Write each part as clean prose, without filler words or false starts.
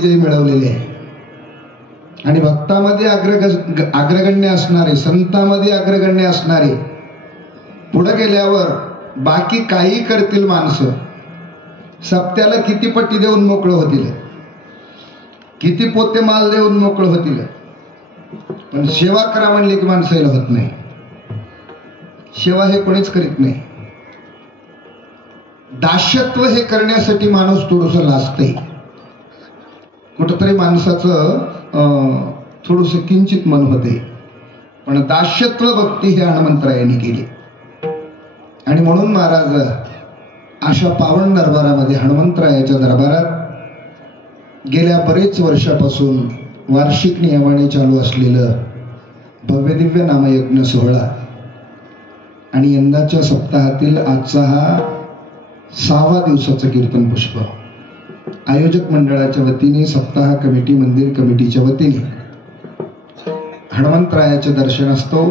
विजय मिळवलेले आहे. आणि भक्तामध्ये अग्रगण्य असणारे, संतांमध्ये अग्रगण्य असणारे पुढे गेल्यावर बाकी काही करतील माणसं, सप्त्याला किती पट्टी देऊन मोकळं होतील, किती पोते माल देऊन मोकळं होतील, पण सेवा करा म्हणले की माणसाला होत नाही. सेवा हे कोणीच करीत नाही. दास्यत्व हे करण्यासाठी माणूस थोडंसं लाजतंय. कुठंतरी माणसाचं थोडंसं किंचित मन होते, पण दास्यत्व भक्ती हे हनुमंतरायांनी केली. आणि म्हणून महाराज अशा पावन दरबारामध्ये, हनुमंतरायाच्या दरबारात गेल्या बरेच वर्षापासून वार्षिक नियमाने चालू असलेलं भव्य दिव्य नामयज्ञ सोहळा आणि यंदाच्या सप्ताहातील आजचा हा 6वा दिवसाचं कीर्तन पुष्प आयोजक मंडळाच्या वतीने, सप्ताह कमिटी, मंदिर कमिटीच्या वतीने हनुमंतरायाचे दर्शनास्तव,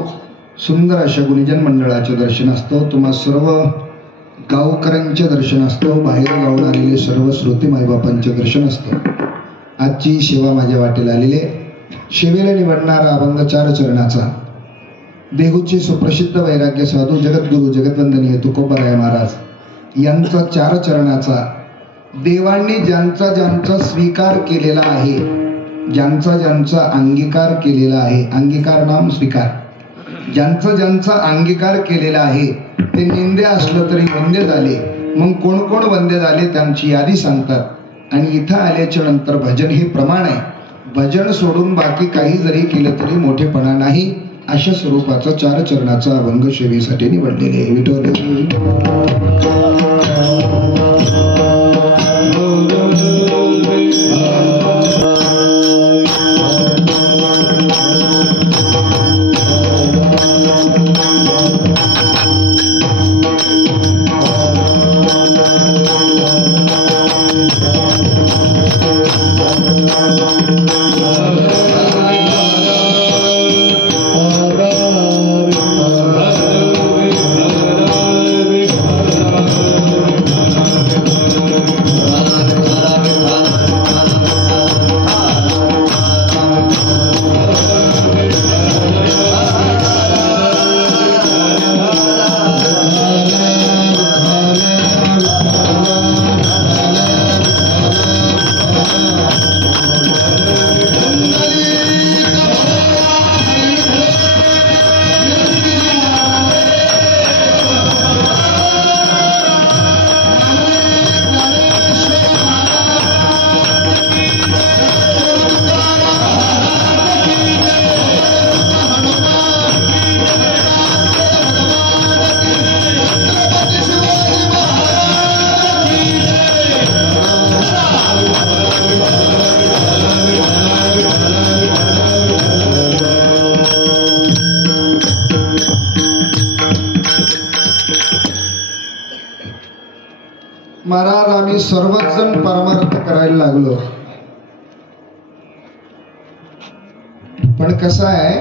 सुंदर अशा गुरुजन मंडळाचे दर्शनास्तव, तुम्हा सर्व गावकऱ्यांचे दर्शनास्तव, बाहेर गावून आलेले सर्व श्रोते मायबापांचे दर्शनास्तव. आजची सेवा माझ्या वाटेला आलेले, सेवेला निवडणारा अभंग 4 चरणाचा देहूचे सुप्रसिद्ध वैराग्य साधू जगद्गुरु जगद्वंदनीय तुकोबाराय महाराज यांचा 4 चरणाचा देवांनी ज्यांचा ज्यांचा स्वीकार केलेला आहे, ज्यांचा ज्यांचा अंगीकार केलेला आहे, अंगीकार नाम स्वीकार, ज्यांचा ज्यांचा अंगीकार केलेला आहे ते निंदे असलं तरी वंदे झाले. मग कोण कोण वंदे झाले त्यांची यादी सांगतात. आणि इथं आल्याच्या नंतर भजन हे प्रमाण आहे. भजन सोडून बाकी काही जरी केलं तरी मोठेपणा नाही, अशा स्वरूपाचा 4 चरणाचा अभंग सेवेसाठी निवडलेले आहे. विठ्ठल महाराज आम्ही सर्वच जण परमार्थ करायला लागलो. पण कसं आहे,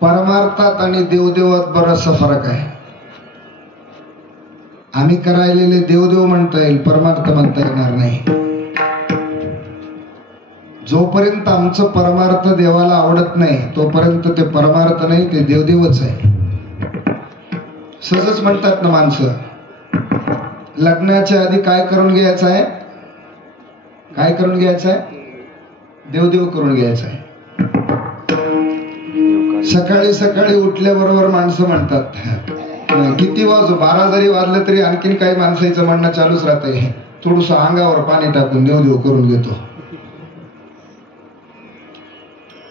परमार्थात आणि देवदेवात बराचसा फरक आहे. आम्ही करायलेले देवदेव म्हणता येईल, परमार्थ म्हणता येणार नाही. जोपर्यंत आमचं परमार्थ देवाला आवडत नाही तोपर्यंत ते परमार्थ नाही, ते देवदेवच आहे. सहजच म्हणतात ना माणसं, लग्नाच्या आधी काय करून घ्यायचं आहे, काय करून घ्यायचं आहे, देवदेव करून घ्यायचं आहे. सकाळी सकाळी उठल्याबरोबर माणसं म्हणतात, किती वाजू 12 जरी वाजले तरी आणखीन काही माणसाचं म्हणणं चालूच राहतंय, थोडस अंगावर पाणी टाकून देवदेव करून घेतो.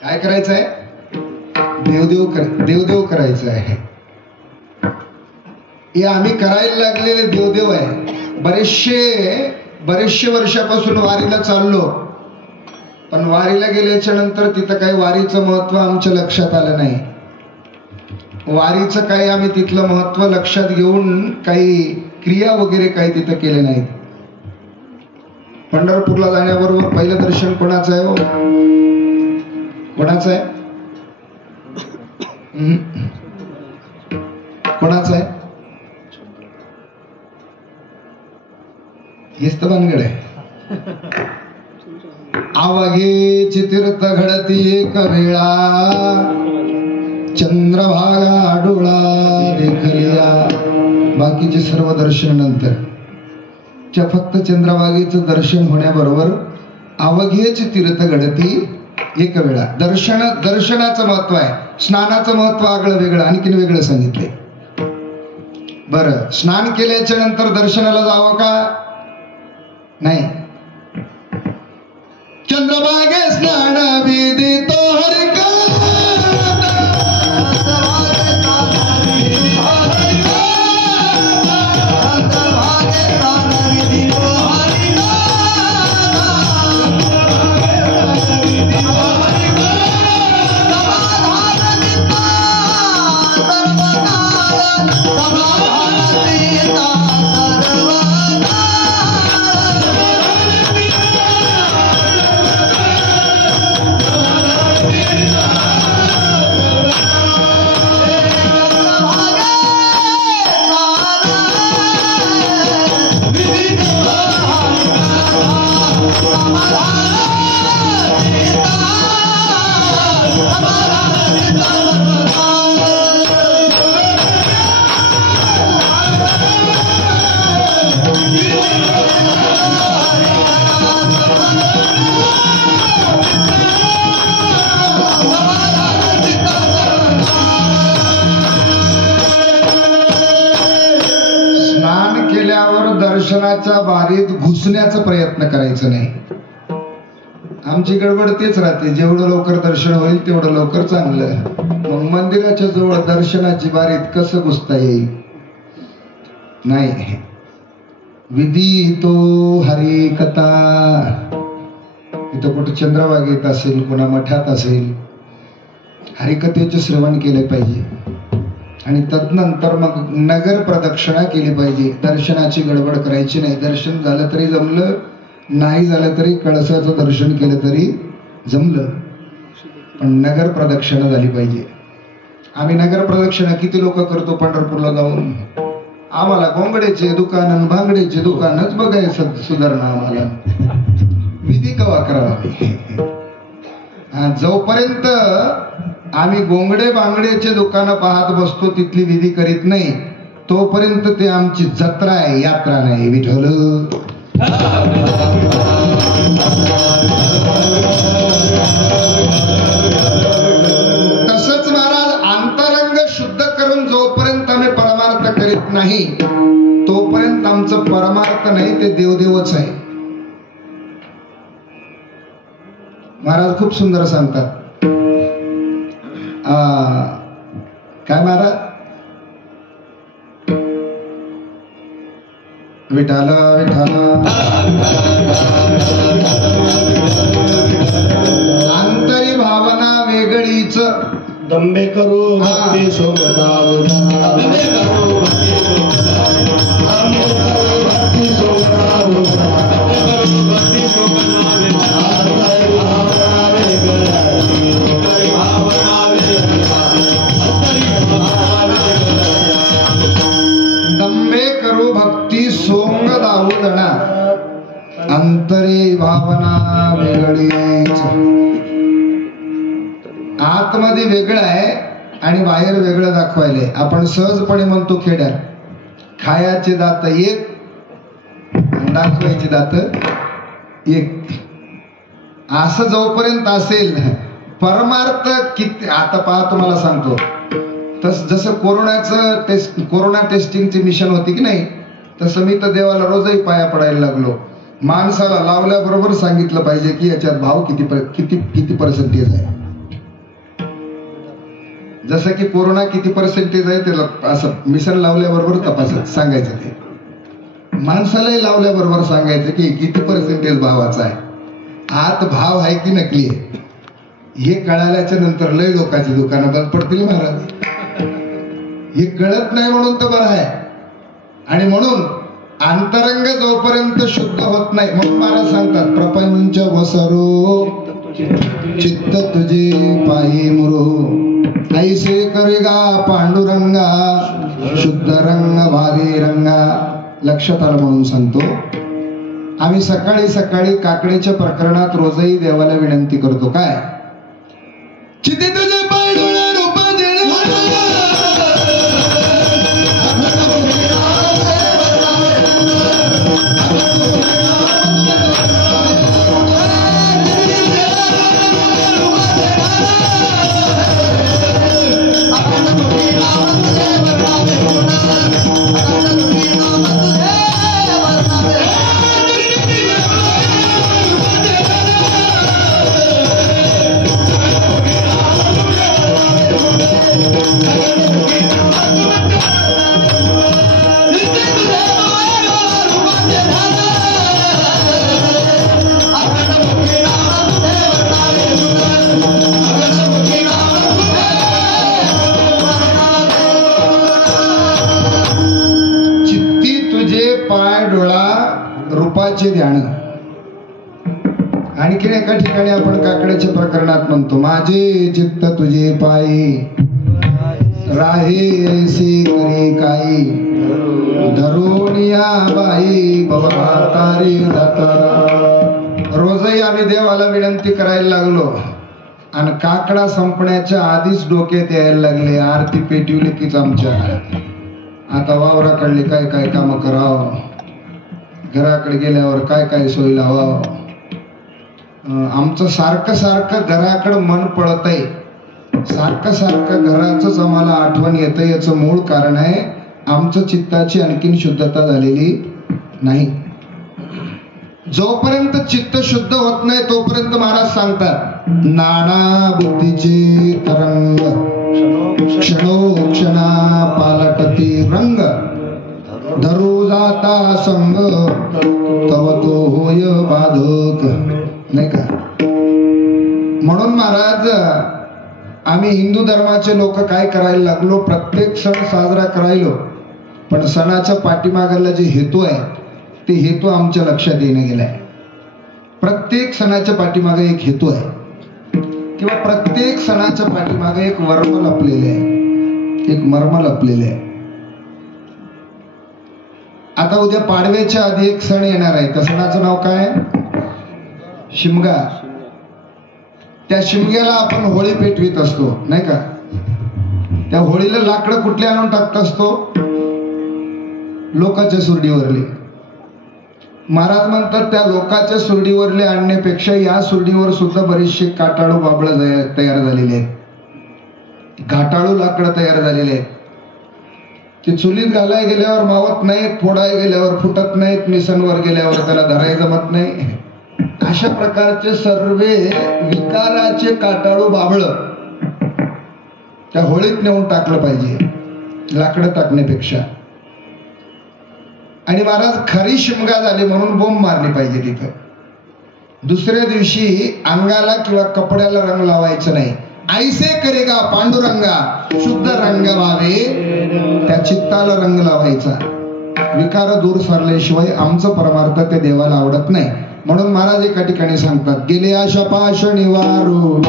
काय करायचं आहे, देवदेव करायचं आहे. हे आम्ही करायला लागलेले देवदेव आहे. बरेचशे वर्षापासून वारीला चाललो, पण वारीला गेल्याच्या नंतर तिथं काही वारीचं महत्व आमच्या लक्षात आलं नाही. वारीचं काही आम्ही तिथलं महत्व लक्षात घेऊन काही क्रिया वगैरे काही तिथं केले नाहीत. पंढरपूरला जाण्याबरोबर पहिलं दर्शन कोणाचं आहे हो, कोणाचं आहे, कोणाचं आहे? हेच तर भानगड आहे. आवघेची तीर्थ घडती एक वेळा, चंद्रभागा डोळा देखलिया. बाकीचे सर्व दर्शन नंतर, त्या फक्त चंद्रभागेचं दर्शन होण्याबरोबर अवघेच तीर्थ घडती एक वेळा. दर्शनाचं महत्व आहे. स्नानाचं महत्व आगळं वेगळं आणखीन वेगळं सांगितलंय. बरं, स्नान केल्याच्या नंतर दर्शनाला जावं का नाही? चंद्रभागे स्नान विधी तो हरि का, दर्शनाच्या बारीत घुसण्याचा प्रयत्न करायचं नाही. आमची गडबड तेच राहते, जेवढं लवकर दर्शन होईल तेवढं लवकर चांगलं. मग मंदिराच्या जवळ दर्शनाची बारीत कसं घुसता येईल? नाही. विधी तो हरी कथा, इथं कुठं चंद्रभागेत असेल, कोणा मठात असेल, हरिकथेचे श्रवण केले पाहिजे. आणि तदनंतर मग नगर प्रदक्षिणा केली पाहिजे. दर्शनाची गडबड करायची नाही. दर्शन झालं तरी जमलं, नाही झालं तरी कळसाचं दर्शन केलं तरी जमलं, पण नगर प्रदक्षिणा झाली पाहिजे. आम्ही नगर प्रदक्षिणा किती लोक करतो पंढरपूरला जाऊन? आम्हाला गोंगड्याचे दुकान, भांगड्याचे दुकानच बघायचं सुधारणा. आम्हाला विधी कवा करावा? जोपर्यंत आम्ही गोंगडे बांगड्याचे दुकानं पाहत बसतो, तिथली विधी करीत नाही, तोपर्यंत ते आमची जत्रा आहे, यात्रा नाही. विठ्ठल. तसंच महाराज, अंतरंग शुद्ध करून जोपर्यंत आम्ही परमार्थ करीत नाही, तोपर्यंत आमचं परमार्थ नाही, ते देवदेवच आहे. महाराज खूप सुंदर सांगतात. काय महाराज? विठाल विठाल अंतरी भावना वेगळीच, दंबे करू भक्ती दंबे करू भक्ती सोंग दाऊदणा, अंतरी भावना वेगळीच. आतमध्ये वेगळं आहे आणि बाहेर वेगळं दाखवायले. आपण सहजपणे म्हणतो खेड्यात, खायाचे दात एक, दाखवायचे दात एक. असं जोपर्यंत असेल, परमार्थ किती. आता पहा, तुम्हाला सांगतो, जसं कोरोना टेस्टिंगची मिशन होती की नाही, तसं मी तर देवाला रोजही पाया पडायला लागलो. माणसाला लावल्याबरोबर सांगितलं पाहिजे की याच्यात भाव किती पर्सेंटेज आहे. जसं की कोरोना किती पर्सेंटेज आहे त्याला असं मिशन लावल्याबरोबर तपासत सांगायचं. ते माणसालाही लावल्याबरोबर सांगायचं की किती पर्सेंटेज भावाचा आहे, आत भाव आहे की नकली आहे. हे कळाल्याच्या नंतर लय लोकांची दुकानं बंद पडतील महाराज. हे कळत नाही म्हणून तर बरं आहे. आणि म्हणून अंतरंग जोपर्यंत शुद्ध होत नाही, मग महाराज सांगतात, प्रपंच वसरो चित्त तुझे पायी मुरो, ऐसे करेगा पांडुरंगा शुद्ध रंग भारी रंगा. लक्षात आलं म्हणून सांगतो, आम्ही सकाळी सकाळी काकडेच्या प्रकरणात रोजही देवाला विनंती करतो काय चित्ते तुझे पाय डोळा रूपा रूपाचे ध्यान. आणखी एका ठिकाणी आपण काकड्याच्या प्रकरणात म्हणतो माझे चित्त तुझे पायी राहे ऐसी करी काही धरोनिया बाई भवतारी दातारा. रोजही आम्ही देवाला विनंती करायला लागलो आणि काकडा संपण्याच्या आधीच डोक्यात यायला लागले आरती पेटवली कीच आमच्या आता वावराकडले काय काय काम करावं घराकडे गेल्यावर काय काय सोय लावावं. आमचं सारखं सारखं घराकडं मन पळत आहे सारखं सारखं घराचंच आम्हाला आठवण येतं. याचं मूळ कारण आहे आमचं चित्ताची आणखीन शुद्धता झालेली नाही. जोपर्यंत चित्त शुद्ध होत नाही तोपर्यंत महाराज सांगतात नाना बुद्धीचे तरंग क्षणोक्षणा पालटती रंग धरू जाता संग तव तो होय बाधक. नाही का. म्हणून महाराज आम्ही हिंदू धर्माचे लोक काय करायला लागलो प्रत्येक सण साजरा करायलो पण सणाच्या पाठीमागला जे हेतू आहे ते हेतू आमच्या लक्षात येणं गेलाय. प्रत्येक सणाच्या पाठीमागे एक हेतू आहे किंवा प्रत्येक सणाच्या पाठीमागे एक वर्म लपलेले आहे एक मर्म लपलेले आहे. आता उद्या पाडव्याच्या आधी एक सण येणार आहे त्या सणाचं नाव काय शिमगा. त्या शिमग्याला आपण होळी पेटवीत असतो नाही का. त्या होळीला लाकडं कुठले आणून टाकत असतो लोकांच्या सुरडीवरले. महाराज म्हणतात त्या लोकांच्या सुरडीवरले आणण्यापेक्षा या सुरडीवर सुद्धा बरीचशी काटाळू बाबळं तयार झालेले आहेत. घाटाळू लाकडं तयार झालेले आहेत. ते चुलीत घालाय गेल्यावर मावत नाहीत फोडाय गेल्यावर फुटत नाहीत मिसनवर गेल्यावर त्याला धराय जमत नाही. अशा प्रकारचे सर्व विकाराचे काटाळू बाबळ त्या होळीत नेऊन टाकलं पाहिजे लाकडं टाकण्यापेक्षा. आणि महाराज खरी शिमगा झाली म्हणून बोंब मारली पाहिजे तिथं. दुसऱ्या दिवशी अंगाला किंवा कपड्याला रंग लावायचं नाही. ऐसे करेगा पांडुरंगा शुद्ध रंग व्हावे त्या चित्ताला रंग लावायचा. विकार दूर सारल्याशिवाय आमचं परमार्थ त्या देवाला आवडत नाही. म्हणून महाराज एका ठिकाणी सांगतात गेले आशा पाश निवारू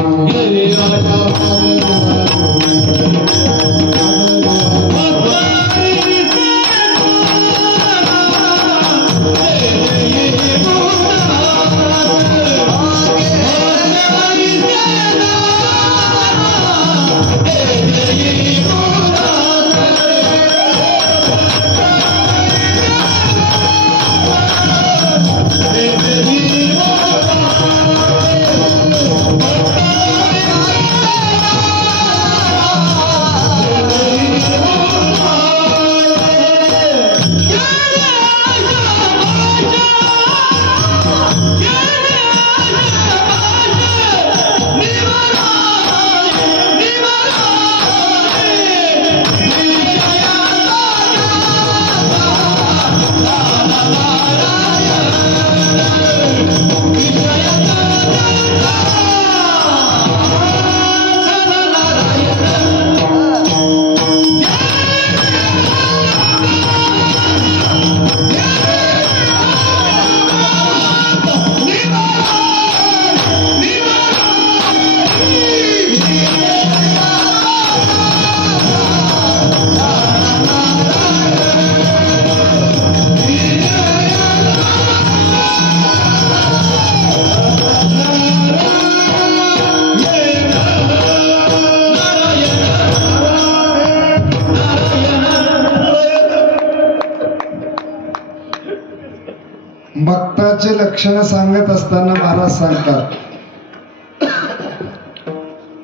भक्ताचे लक्षण सांगत असताना महाराज सांगतात,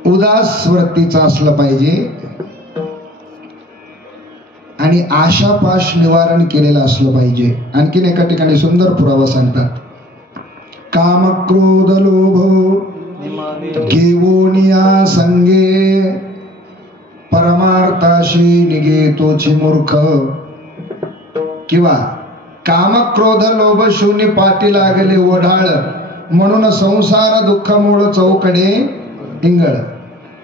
उदास वृत्तीचा असलं पाहिजे आणि आशापाश निवारण केलेलं असलं पाहिजे. आणखीन एका ठिकाणी सुंदर पुरावा सांगतात, काम क्रोध लोभ घेऊनिया संगे परमार्थाशी निगे तोची मूर्ख. किंवा काम क्रोध लोभ शून्य पाठी लागले ओढाळ, म्हणून संसार दुःखामुळे चौकडे इंगळ.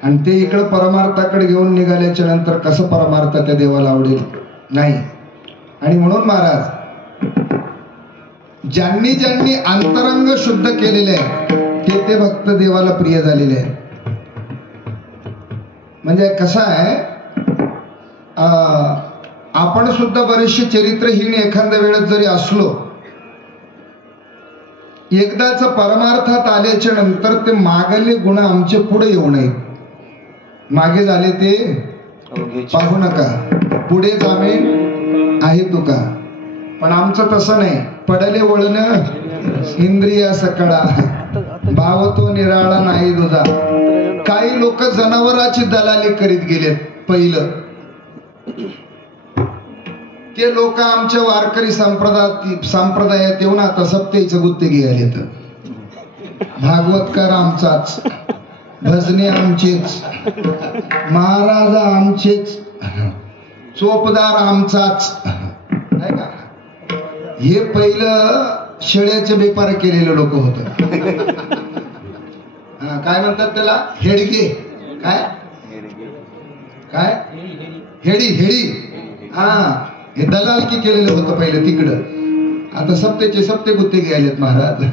आणि ते इकडं परमार्थाकडे घेऊन निघाल्याच्या नंतर कसं परमार्थ त्या देवाला आवडेल? नाही. आणि म्हणून महाराज, ज्यांनी ज्यांनी अंतरंग शुद्ध केलेले आहे ते भक्त देवाला प्रिय झालेले आहे. म्हणजे कसं आहे, आपण सुद्धा बरेचसे चरित्रहीन एखाद्या वेळेस जरी असलो, एकदाच परमार्थात आल्याच्या नंतर ते मागले गुण आमचे पुढे येऊ नयेत. मागे झाले ते पाहू नका, पुढे जावे आहे तुका. पण आमचं तसं नाही. पडले वळण इंद्रिया सकळा, भाव तो निराळा नाही दुधा. काही लोक जनावराची दलाली करीत गेलेत. पहिलं ते लोक आमच्या वारकरी संप्रदायात येऊन आता सप्तेचं गुत्ते घ्यायला तर भागवतकार आमचाच, भजने आमचेच, महाराज आमचेच, चोपदार आमचाच. नाही का? हे पहिलं शेळ्याचे व्यापार केलेले लोक होत. काय म्हणतात त्याला? हेडगे. काय काय हेडी हेडी. हा, हे दलालकी केलेलं होतं पहिलं तिकडं. आता सप्तेचे सप्ते गुत्ते घ्यायलेत महाराज.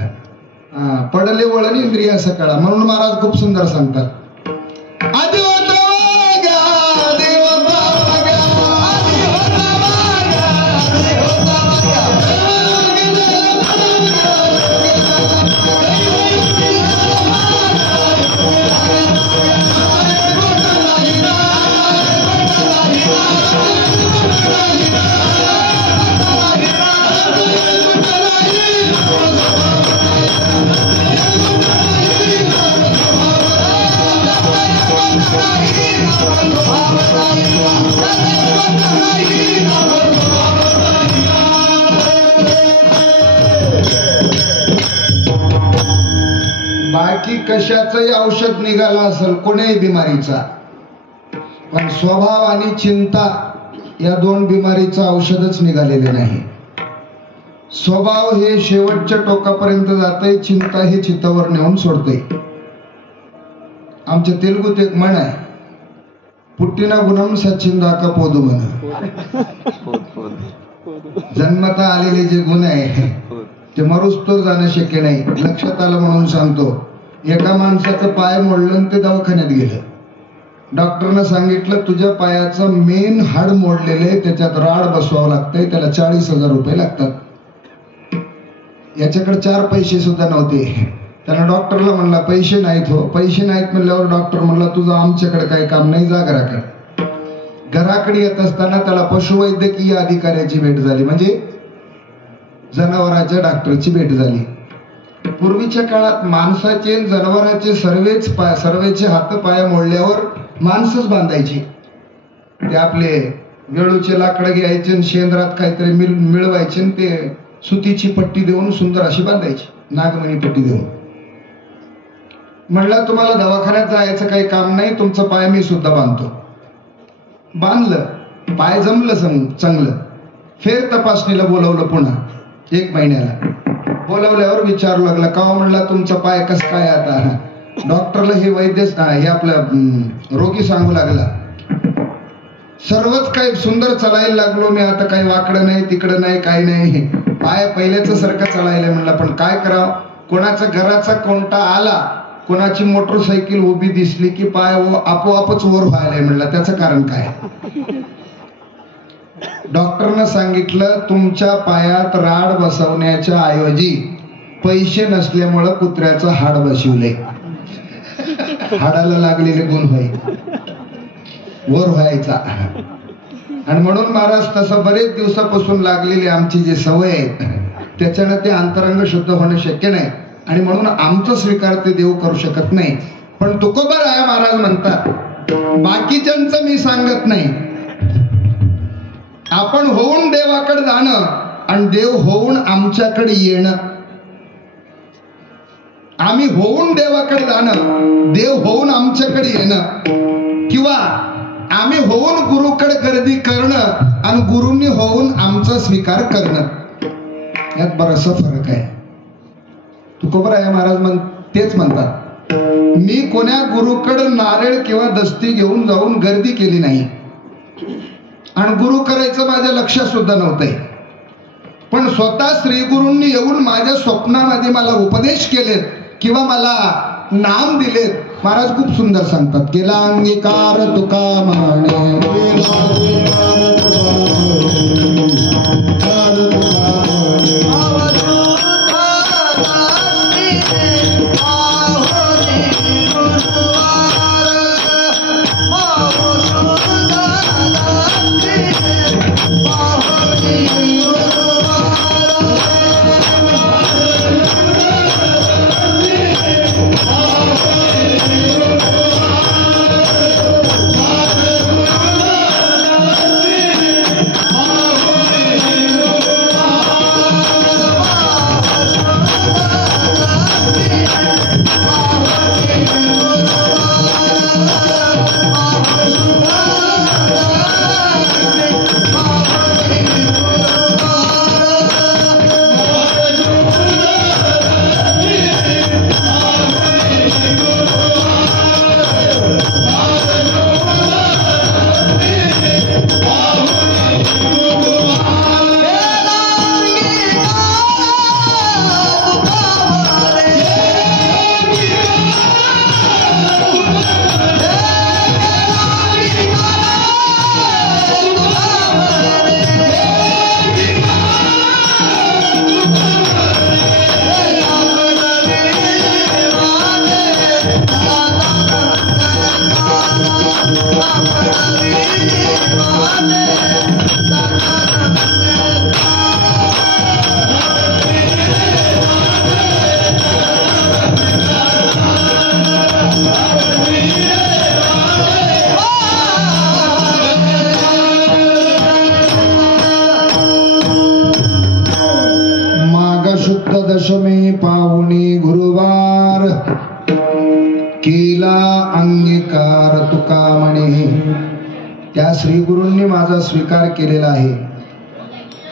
पडले वळण इंद्रिया सकाळा. म्हणून महाराज खूप सुंदर सांगतात, बाकी कशाचंही औषध निघालं असेल कोण्याही बिमारीचा, पण स्वभाव आणि चिंता या दोन बिमारीचं औषधच निघालेले नाही. स्वभाव हे शेवटच्या टोकापर्यंत जाते, चिंता हे चित्तावर नेऊन सोडते. आमच्या तेलुगूत एक म्हण आहे, पुट्टिना गुणम सचिंदाका पोदू म्हण. जन्मता आलेले जे गुण आहे ते मरुस्तोर जाणं शक्य नाही. लक्षात आलं म्हणून सांगतो, एका माणसाचं पाय मोडलं आणि ते दवाखान्यात गेलं. डॉक्टरनं सांगितलं तुझ्या पायाचं मेन हाड मोडलेलं आहे, त्याच्यात राड बसवावं लागतंय, त्याला 40,000 रुपये लागतात. याच्याकडे 4 पैसे सुद्धा नव्हते. त्यानं डॉक्टरला म्हणला पैसे नाहीत हो. पैसे नाहीत म्हणल्यावर डॉक्टर म्हणला तुझं आमच्याकडे काही काम नाही, जा घराकडे. घराकडे येत असताना त्याला पशुवैद्यकीय अधिकाऱ्याची भेट झाली, म्हणजे जनावरांच्या डॉक्टरची भेट झाली. पूर्वीच्या काळात माणसाचे जनावरांचे सर्वेचे हात पाय मोडल्यावर माणसंच बांधायची. ते आपले वेळूचे लाकडं घ्यायचे आणि शेंद्रात काहीतरी मिळवायचे आणि ते सुतीची पट्टी देऊन सुंदर अशी बांधायची, नागमणी पट्टी देऊन. म्हणलं तुम्हाला दवाखान्यात जायचं काही काम नाही, तुमचं पाय मी सुद्धा बांधतो. बांधलं, पाय जमलं चांगलं. फेर तपासणीला बोलवलं पुन्हा 1 महिन्याला. बोलवल्यावर विचारू लागला, का म्हणला तुमचा पाय कस काय? आता डॉक्टरला हे वैद्य हे आपलं रोगी सांगू लागला, सर्वच काही सुंदर चालायला लागलो मी, आता काही वाकडं नाही तिकडं नाही काही नाही, पाय पहिल्याच सारखं चालायला. म्हणला पण काय करावं, कोणाचा घराचा कोणता आला, कोणाची मोटरसायकल उभी दिसली की पाय आपोआपच वर व्हायला. म्हणला त्याचं कारण काय? डॉक्टरनं सांगितलं तुमच्या पायात राड बसवण्याच्या ऐवजी पैसे नसल्यामुळं कुत्र्याचं हाड बसवलंय. हाडाला लागलेले गुण वर व्हायचा. आणि म्हणून महाराज तसं बरेच दिवसापासून लागलेली आमची जी सवय आहे त्याच्यानं ते अंतरंग शुद्ध होणं शक्य नाही आणि म्हणून आमचं स्वीकार ते देव करू शकत नाही. पण तुकोबाराय महाराज म्हणतात बाकीच्यांचं मी सांगत नाही, आपण होऊन देवाकडे जाणं आणि देव होऊन आमच्याकडे येणं. आम्ही होऊन देवाकडे जाणं, देव होऊन आमच्याकडे येणं, किंवा आम्ही होऊन गुरुकडे गर्दी करणं आणि गुरूंनी होऊन आमचा स्वीकार करणं, यात बराचसा फरक आहे. तुकोबाराय महाराज तेच म्हणतात, मी कोण्या गुरुकडे नारळ किंवा दस्ती घेऊन जाऊन गर्दी केली नाही आणि गुरु करायचं माझ्या लक्षात सुद्धा नव्हतंय. पण स्वतः श्री गुरूंनी येऊन माझ्या स्वप्नामध्ये मला उपदेश केलेत किंवा मला नाम दिलेत. महाराज खूप सुंदर सांगतात, केला अंगीकार तुका माने दशमी पाहुणी गुरुवार केला अंगीकार तुका म्हणे. त्या श्री गुरूंनी माझा स्वीकार केलेला आहे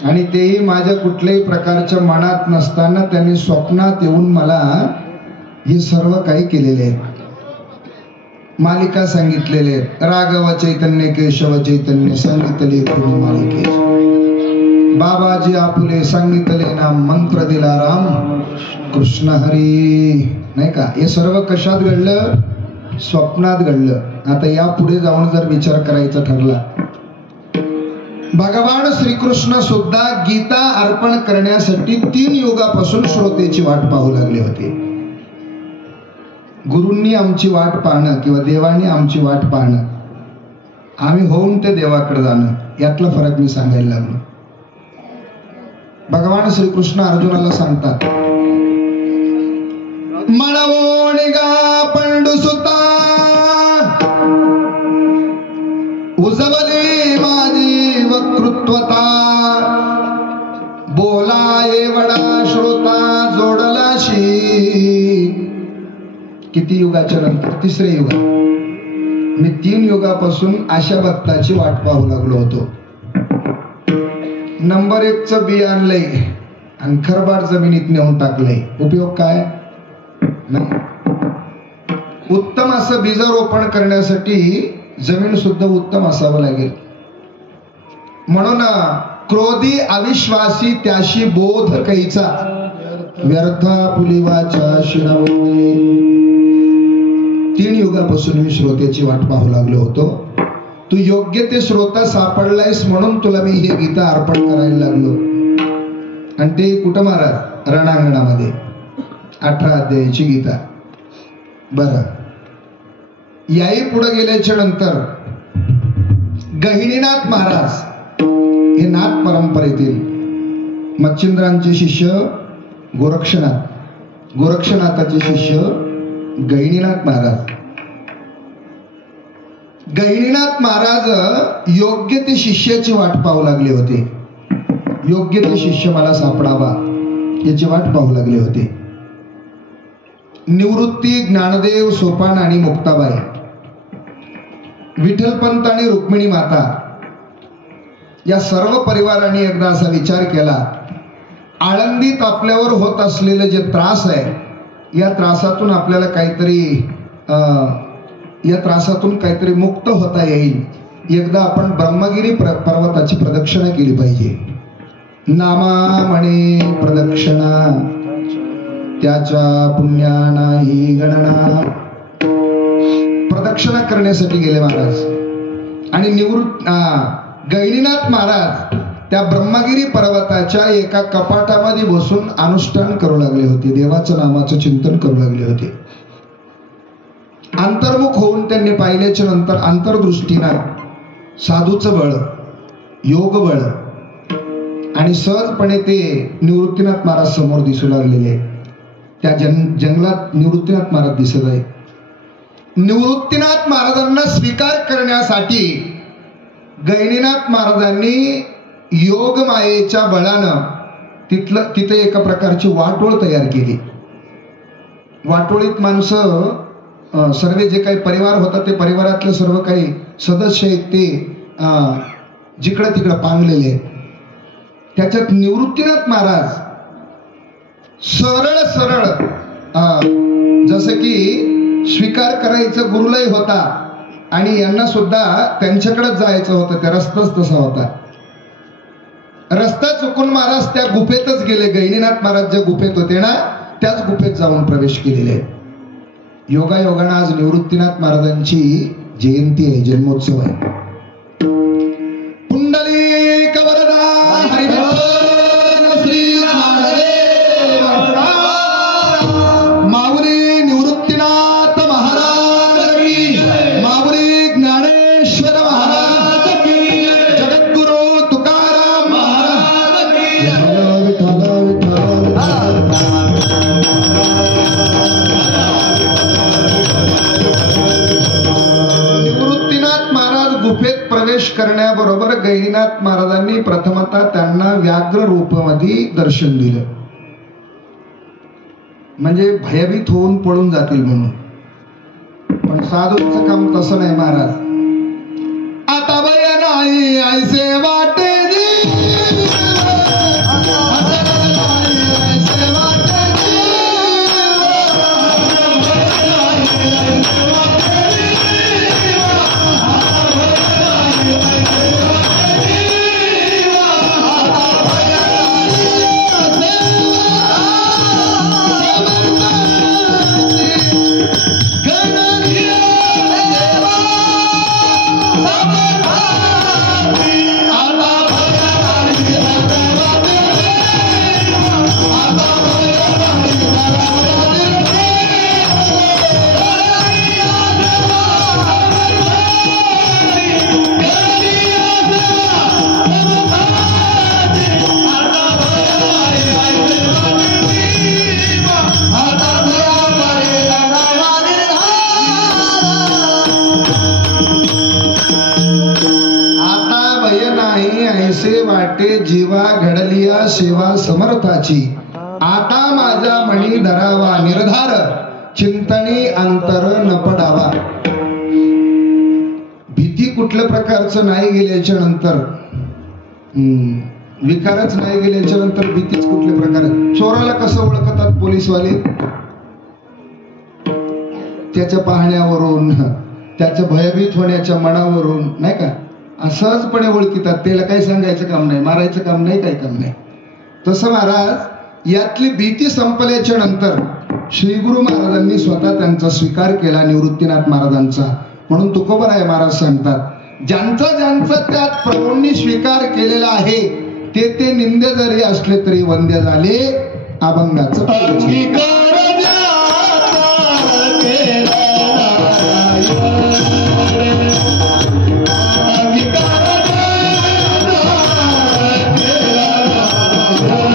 आणि तेही माझ्या कुठल्याही प्रकारच्या मनात नसताना त्यांनी स्वप्नात येऊन मला हे सर्व काही केलेले आहे. मालिका सांगितलेले आहेत, राघव चैतन्य केशव चैतन्य सांगितले कोणी मालिके. बाबाजी आपुले सांगितले नाम मंत्र दिला राम कृष्ण हरी, नाही का. हे सर्व कशात घडलं? स्वप्नात घडलं. आता या पुढे जाऊन जर विचार करायचा ठरला, भगवान श्रीकृष्ण सुद्धा गीता अर्पण करण्यासाठी 3 युगापासून श्रोतेची वाट पाहू लागले होते. गुरूंनी आमची वाट पाहणं किंवा देवानी आमची वाट पाहणं, आम्ही होऊन ते देवाकडे जाणं, यातला फरक मी सांगायला लागलो. भगवान श्रीकृष्ण अर्जुनाला सांगतात, मळवो निगा पंडुसुता उजवली माझी वक्तृत्वता, बोला एवढा श्रोता जोडलाशी. किती युगाच्या नंतर? 3रे युग. मी 3 युगापासून अशा भक्ताची वाट पाहू लागलो होतो. नंबर 1चं बी आणलंय आणि खरबार जमिनीत नेऊन टाकलंय. उपयोग काय? नाही. उत्तम असं बीजारोपण करण्यासाठी जमीन सुद्धा उत्तम असावं लागेल. म्हणून क्रोधी अविश्वासी त्याशी बोध कैचा, व्यर्था पुलिवाच्या शिरावणे. 3 युगापासून मी श्रोत्याची वाट पाहू लागलो होतो. तू योग्य ते श्रोता सापडलायस म्हणून तुला मी हे गीता अर्पण करायला लागलो. आणि ते कुठं महाराज? रणांगणामध्ये 18 अध्यायाची गीता. बरं, याही पुढे गेल्याच्या नंतर गहिनीनाथ महाराज हे नाथ परंपरेतील मच्छिंद्रांचे शिष्य गोरक्षनाथ, गोरक्षनाथाचे शिष्य गहिनीनाथ महाराज. गहिनीनाथ महाराज योग्य ते शिष्याची वाट पाहू लागले होते. योग्य ते शिष्य मला सापडावा याची वाट पाहू लागले होते. निवृत्ती, ज्ञानदेव, सोपान आणि मुक्ताबाई, विठ्ठलपंत आणि रुक्मिणी माता या सर्व परिवाराने एकदा असा विचार केला, आळंदीत आपल्यावर होत असलेले जे त्रास आहे या त्रासातून आपल्याला काहीतरी मुक्त होता येईल. एकदा आपण ब्रह्मगिरी पर्वताची प्रदक्षिणा केली पाहिजे. नामा म्हणे प्रदक्षिणा त्याच्या पुण्या नाही गणना. प्रदक्षिणा करण्यासाठी गेले महाराज आणि गहिनीनाथ महाराज त्या ब्रह्मगिरी पर्वताच्या एका कपाटामध्ये बसून अनुष्ठान करू लागले होते. देवाचं नामाचं चिंतन करू लागले होते. अंतर्मुख होऊन त्यांनी पाहिल्याच्या नंतर अंतर्दृष्टीनं साधूचं बळ, योग बळ आणि सहजपणे ते निवृत्तीनाथ महाराज समोर दिसू लागलेले. त्या जंगलात निवृत्तीनाथ महाराज दिसत आहे. निवृत्तीनाथ महाराजांना स्वीकार करण्यासाठी गहिनीनाथ महाराजांनी योग मायेच्या बळानं तिथे एका प्रकारची वाटोळ तयार केली. वाटोळीत माणसं सर्व जे काही परिवार होता ते परिवारातले सर्व काही सदस्य आहेत ते जिकडं तिकडं पांगलेले. त्याच्यात निवृत्तीनाथ महाराज सरळ सरळ जसं की स्वीकार करायचं गुरुलय होता आणि यांना सुद्धा त्यांच्याकडेच जायचं होतं. त्या रस्ताच तसा होता. रस्ता चुकून महाराज त्या गुफेतच गेले. गहिनीनाथ महाराज ज्या गुफेत होते ना त्याच गुफेत जाऊन प्रवेश केलेले. योगायोगानं आज निवृत्तीनाथ महाराजांची जयंती आहे, जन्मोत्सव आहे. पुंडलिक वरदा श्री माऊली निवृत्तीनाथ महाराज की, माऊली ज्ञानेश्वर महाराज की, जगद्गुरु तुकाराम महाराज की. निवृत्तीनाथ महाराज गुफेत प्रवेश करण्याबरोबर गहिनीनाथ महाराजांनी प्रथमतः त्यांना व्याघ्र रूपामध्ये दर्शन दिलं, म्हणजे भयभीत होऊन पळून जातील म्हणून. पण साधूचं काम तसं नाही महाराज. आता भय नाही ऐसे वाटे वाटे जीवा घडलिया सेवा समर्थाची. आता माझा मणी धरावा निर्धार चिंतनी अंतर न पडावा. भीती कुठल्या प्रकारचं नाही गेल्याच्या नंतर, विकारच नाही गेल्याच्या नंतर भीतीच कुठल्या प्रकार. चोराला कसं ओळखतात पोलीसवाले? त्याच्या पाहण्यावरून, त्याच्या भयभीत होण्याच्या मनावरून नाही का, सहजपणे ओळखतात. त्याला काही सांगायचं काम नाही, मारायचं काम नाही, काही काम नाही. तसं महाराज यातली भीती संपल्याच्या नंतर श्री गुरु महाराजांनी स्वतः त्यांचा स्वीकार केला, निवृत्तीनाथ महाराजांचा. म्हणून तुकोबराय महाराज सांगतात, ज्यांचा ज्यांचा त्यात प्रभूंनी स्वीकार केलेला आहे ते निंदे जरी असले तरी वंद्य झाले अभंगाचं. Oh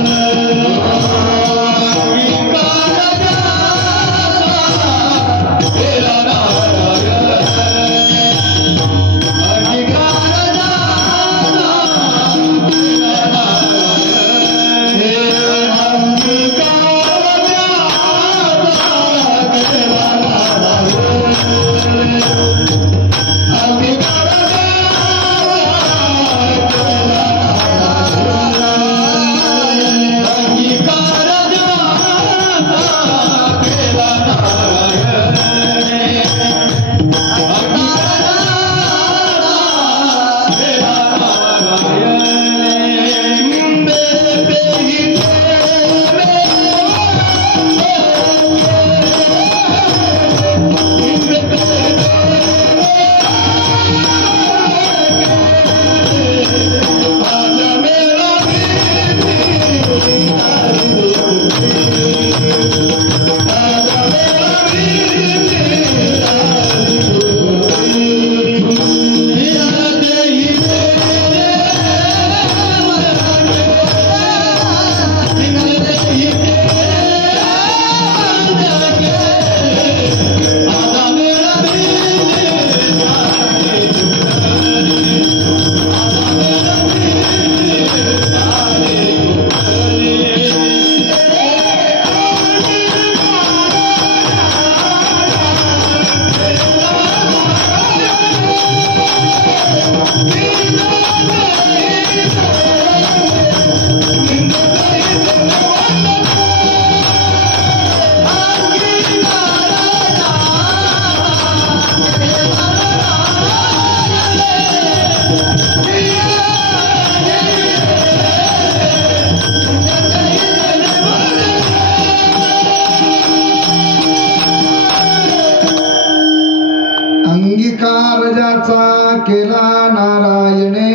अंगीकार ज्याचा केला नारायणे.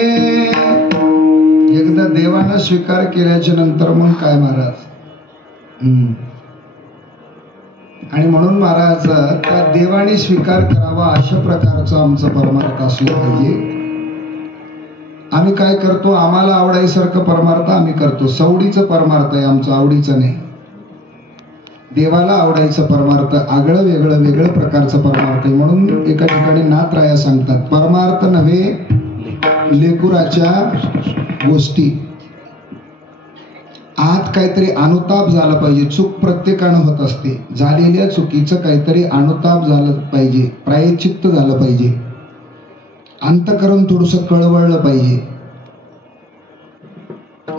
एकदा देवानं स्वीकार केल्याच्या नंतर मग काय महाराज. आणि म्हणून महाराज त्या देवाने स्वीकार करावा अशा प्रकारचा आमचा परमार्थ असला पाहिजे. आम्ही काय करतो, आम्हाला आवडायसारखं परमार्थ आम्ही करतो. सवडीचं परमार्थ आहे आमचं, आवडीचं नाही. देवाला आवडायचं परमार्थ आगळं वेगळं वेगळं प्रकारचं परमार्थ आहे. म्हणून एका ठिकाणी नाथराया सांगतात, परमार्थ नव्हे लेकुराच्या गोष्टी. आत काहीतरी अनुताप झाला पाहिजे. चूक प्रत्येकानं होत असते. झालेल्या चुकीचं काहीतरी अनुताप झालं पाहिजे, प्रायश्चित्त झालं पाहिजे, अंतःकरण थोडंसं कळवळलं पाहिजे.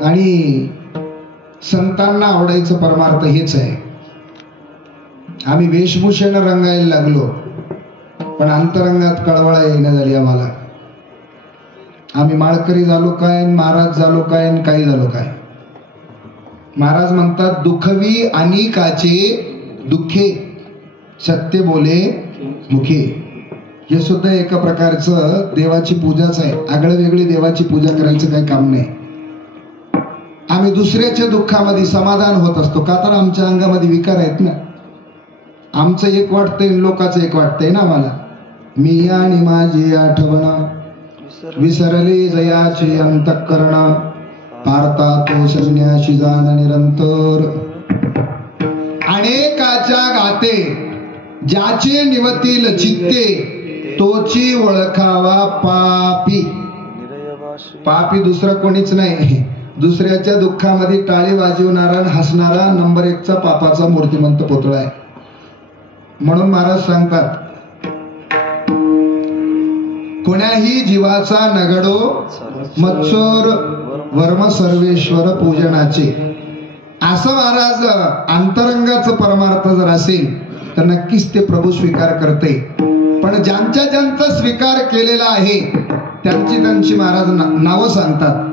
आणि संतांना आवडायचं परमार्थ हेच आहे. आम्ही वेशभूषेनं रंगायला लागलो, पण अंतरंगात कळवळा येणं झाली आम्हाला. आम्ही माळकरी झालो काय, महाराज झालो काय, काही झालो काय. महाराज म्हणतात, दुखवी अनेकाचे दुःखे, सत्य बोले मुखे. हे सुद्धा एका प्रकारचं देवाची पूजाच आहे. आगळं वेगळी देवाची पूजा करायचं काही काम नाही. आम्ही दुसऱ्याच्या दुःखामध्ये समाधान होत असतो का, तर आमच्या अंगामध्ये विकार आहेत ना. आमचं एक वाटतंय, लोकांचं एक वाटतंय ना आम्हाला. मी आणि माझी आठवण विसरले जयाचे अंतःकरण, पारता तो संन्याशी जाण निरंतर. अनेकाच्या गाते ज्याचे निवतील चित्ते, तोची ओळखावा पापी. पापी दुसरं कोणीच नाही. दुसऱ्याच्या दुःखामध्ये टाळी वाजवणारा, हसणारा नंबर 1चा पापाचा मूर्तिमंत पुतळा आहे. म्हणून महाराज सांगतात, कोण्याही जीवाचा नगडो मत्सर वर्म सर्वेश्वर पूजनाचे. असं महाराज अंतरंगाचं परमार्थ जर असेल तर नक्कीच ते प्रभू स्वीकार करते. पण ज्यांच्या ज्यांचा स्वीकार केलेला आहे त्यांची त्यांची महाराज नावं सांगतात.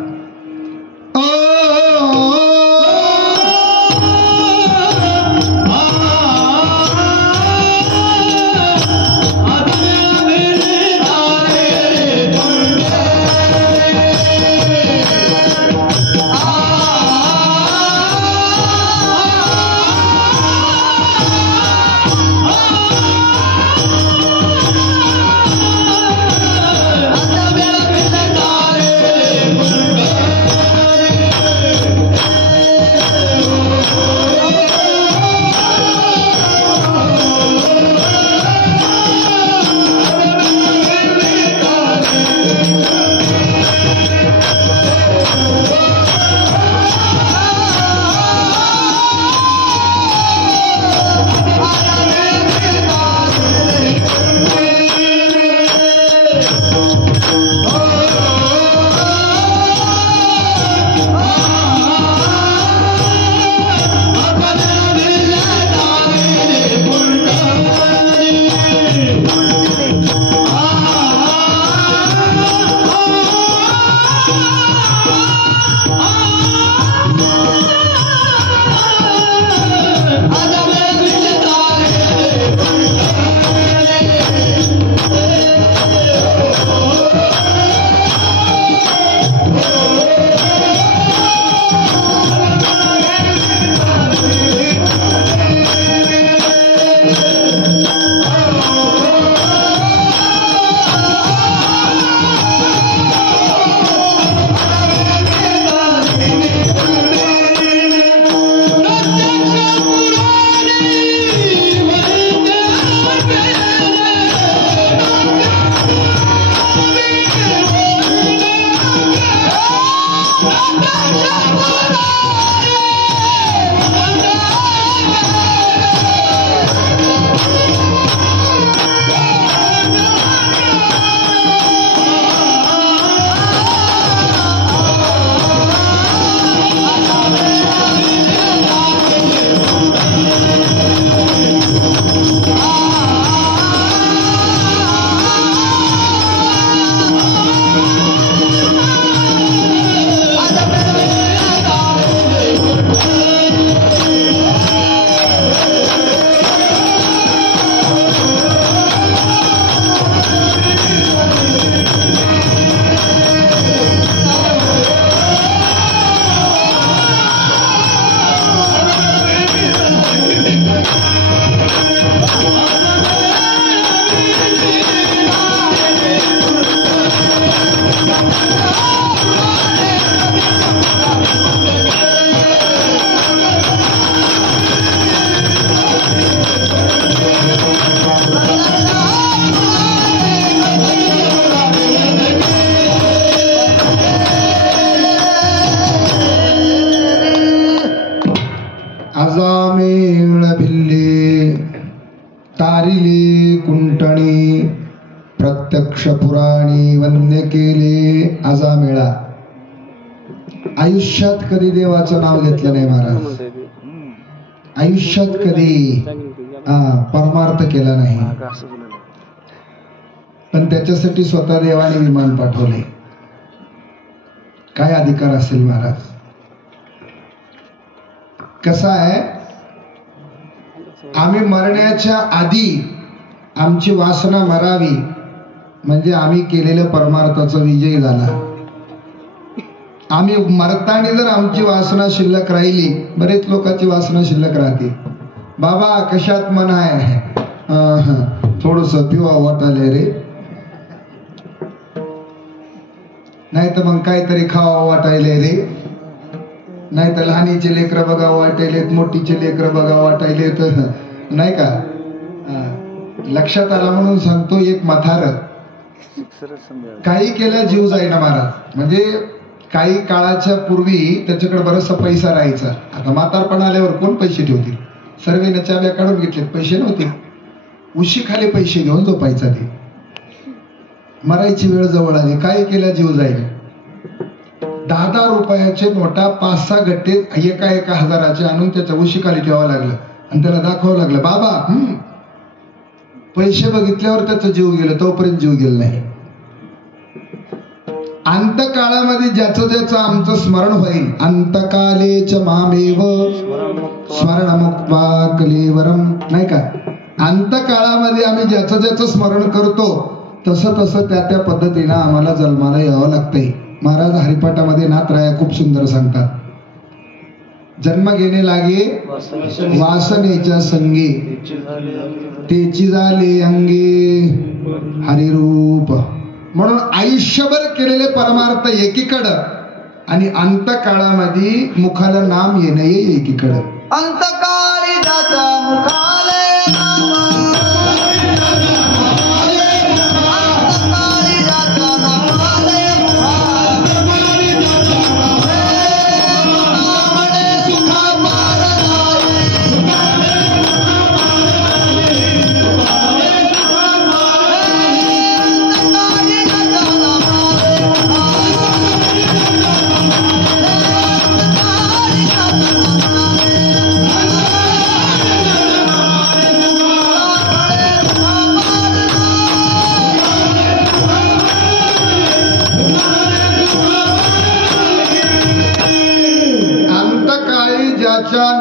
आजामेळ भिल्ले तारिले कुंटणी प्रत्यक्ष पुराणी वंद्य केले आजामेळा. आयुष्यात कधी देवाचं नाव घेतलं नाही महाराज, आयुष्यात कधी परमार्थ केला नाही, पण त्याच्यासाठी स्वतः देवाने विमान पाठवले. काय अधिकार असेल महाराज. कसं आहे, आम्ही मरण्याच्या आधी आमची वासना मरावी म्हणजे आम्ही केलेल्या परमार्थाचा विजय झाला. आम्ही मरताना जर आमची वासना शिल्लक राहिली, बरेच लोकांची वासना शिल्लक राहते. बाबा कशात मन आहे, थोडस पिवा वाटाले रे, नाही तर मग काहीतरी खावा वाटायले रे, नाही तर लहानीचे लेकरं बघा वाटायलेत, मोठीचे लेकरं बघा वाटायलेत, नाही का. लक्षात आला म्हणून सांगतो, एक म्हातार काही केल्या जीव जाईना महाराज. म्हणजे काही काळाच्या पूर्वी त्याच्याकडे बराचसा पैसा राहायचा. आता म्हातारपण आल्यावर कोण पैसे ठेवतील, सर्वेने चाव्या काढून घेतलेत, पैसे नव्हते. उशी खाली पैसे घेऊन झोपायचा. ते मरायची वेळ जवळ आली, काय केल्या जीव जाईल. 10-10 रुपयाचे नोटा 5-6 गट्टे एका हजाराचे आणून त्याच्या उशी खाली ठेवावं लागलं आणि त्याला दाखवावं लागलं, बाबा पैसे बघितल्यावर त्याचा जीव गेला, तोपर्यंत जीव गेला नाही. अंतकाळामध्ये ज्याचं ज्याचं आमचं स्मरण होईल, अंतकालेच मामेव स्मरणमुक्त्वा कलेवरम, नाही का. अंतकाळामध्ये आम्ही ज्याचं ज्याचं स्मरण करतो तसं तसं त्या पद्धतीनं आम्हाला जन्माला यावं लागतंय. महाराज हरिपाठामध्ये नाथराया खूप सुंदर सांगतात, जन्म घेणे लागे वासनेच्या संगे, तेची झाले अंगे हरिरूप. म्हणून आयुष्यभर केलेले परमार्थ एकीकडं आणि अंतकाळामध्ये मुखाला नाम येणे एकीकडं. अंतकाळी जाता मुखाले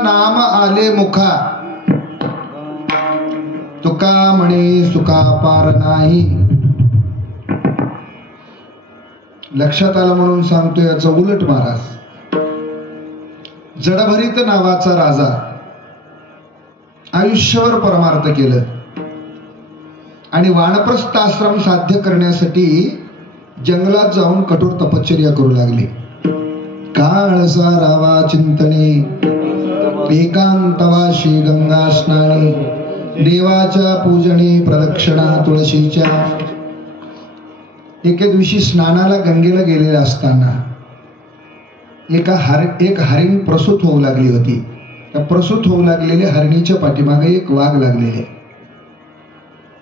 नाम आले मुखा, तुका म्हणे सुखा पार नाही. लक्षात आलं म्हणून सांगतो, याचं उलट महाराज. जडभरीत नावाचा राजा आयुष्यभर परमार्थ केलं आणि वानप्रस्थ आश्रम साध्य करण्यासाठी जंगलात जाऊन कठोर तपश्चर्या करू लागले. काळ सारावा चिंतने एकांतवाशी गंगा स्नानी, देवाच्या पूजनी प्रदक्षिणा तुळशीच्या. एके दिवशी स्नानाला गंगेला गेलेले असताना एक हरिण प्रसूत होऊ लागली होती. त्या प्रसूत होऊ लागलेल्या हरिणीच्या पाठीमागे एक वाघ लागलेले.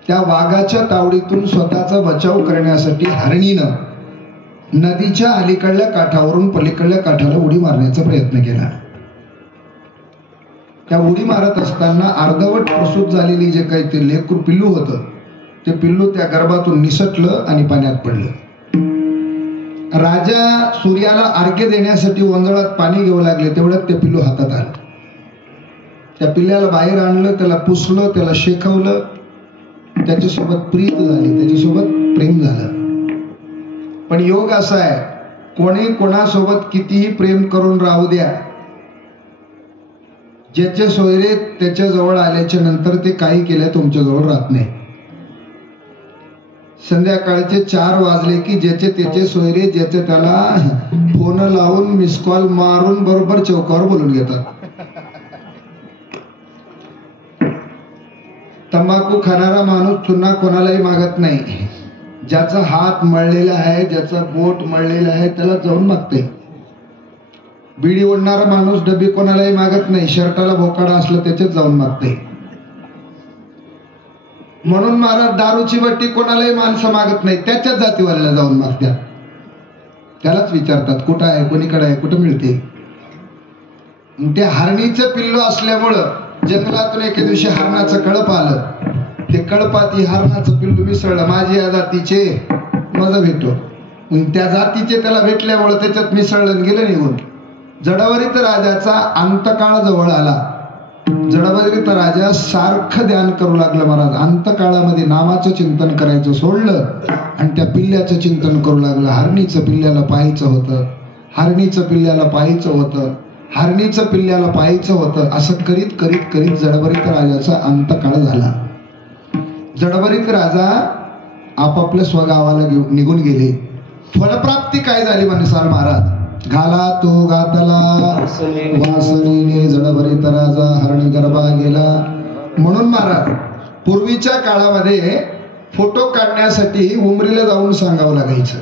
त्या वाघाच्या तावडीतून स्वतःचा बचाव करण्यासाठी हरिणीनं नदीच्या अलीकडल्या काठावरून पलीकडल्या काठाला उडी मारण्याचा प्रयत्न केला. त्या उडी मारत असताना अर्धवट प्रसूत झालेली जे काही ते लेकरू पिल्लू होतं, ते पिल्लू त्या गर्भातून निसटलं आणि पाण्यात पडलं. राजा सूर्याला अर्घ्य देण्यासाठी ओंजळात पाणी घेऊ लागले, तेवढ्यात ते पिल्लू हातात आलं. त्या पिल्ल्याला बाहेर आणलं, त्याला पुसलं, त्याला शेकवलं, त्याच्यासोबत प्रीत झाली, त्याच्यासोबत प्रेम झालं. पण योग असा आहे, कोणी कोणासोबत कितीही प्रेम करून राहू द्या, ज्याचे सोयरे त्याच्या जवळ आल्याच्या नंतर ते काही केल्या तुमच्या जवळ राहत नाही. संध्याकाळचे 4 वाजले की ज्याचे त्याचे सोयरे ज्याचे त्याला फोन लावून मिस कॉल मारून बरोबर चौकावर बोलून घेतात. तंबाखू खाणारा माणूस चुना कोणालाही मागत नाही. ज्याचा हात मळलेला आहे, ज्याचा बोट मळलेला आहे, त्याला जाऊन मागते. बिडी ओढणारा माणूस डबी कोणालाही मागत नाही, शर्टाला बोकाडा असलं त्याच्यात जाऊन मागते. म्हणून महाराज दारूची बट्टी कोणालाही माणसं मागत नाही, त्याच्याच जातीवाल्याला जाऊन मागतात. त्यालाच विचारतात कुठं आहे, कोणीकडे आहे, कुठं मिळते. ते हरणीचं पिल्लू असल्यामुळं जंगलातून एके दिवशी हरणाचं कळप आलं. ते कळपात हरणाचं पिल्लू मिसळलं. माझी या जातीचे माझा भेटो. त्या जातीचे त्याला भेटल्यामुळं त्याच्यात मिसळलं गेलं निघून. जडवरीत राजाचा अंतकाळ जवळ आला. जडवरीत राजा सारखं ध्यान करू लागलं. महाराज अंतकाळामध्ये नामाचं चिंतन करायचं सोडलं आणि त्या पिल्ल्याचं चिंतन करू लागलं. हरणीचं पिल्ल्याला पाहायचं होतं, हरणीचं पिल्ल्याला पाहायचं होतं, हरणीचं पिल्ल्याला पाहायचं होतं. असं करीत करीत करीत जडवरीत राजाचा अंतकाळ झाला. जडवरीत राजा आपापल्या स्वगावाला निघून गेले. फलप्राप्ती काय झाली म्हणसाल महाराज? घाला तो घातला वासनीने जडवरीत राजा हरणी गर्भा गेला. म्हणून महाराज पूर्वीच्या काळामध्ये फोटो काढण्यासाठी उमरीला जाऊन सांगावं लागायचं.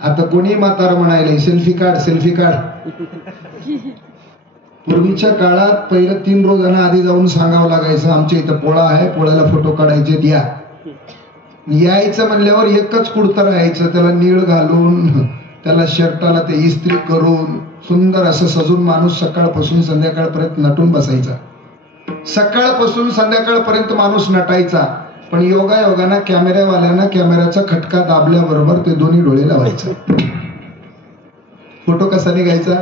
आता कोणी म्हातारं म्हणायला सेल्फी काढ, सेल्फी काढ. पूर्वीच्या काळात पहिलं 3 रोजांना आधी जाऊन सांगावं लागायचं आमच्या इथं पोळा आहे, पोळ्याला फोटो काढायचे द्या. यायचं म्हणल्यावर एकच कुडतं राहायचं, त्याला नीळ घालून त्याला शर्टाला ते इस्त्री करून सुंदर असं सजून माणूस सकाळपासून संध्याकाळपर्यंत नटून बसायचा. सकाळपासून संध्याकाळपर्यंत माणूस नटायचा. पण योगायोगानं कॅमेऱ्यावाल्यांना कॅमेऱ्याचा खटका दाबल्याबरोबर ते दोन्ही डोळे लावायचे. फोटो कसा निघायचा?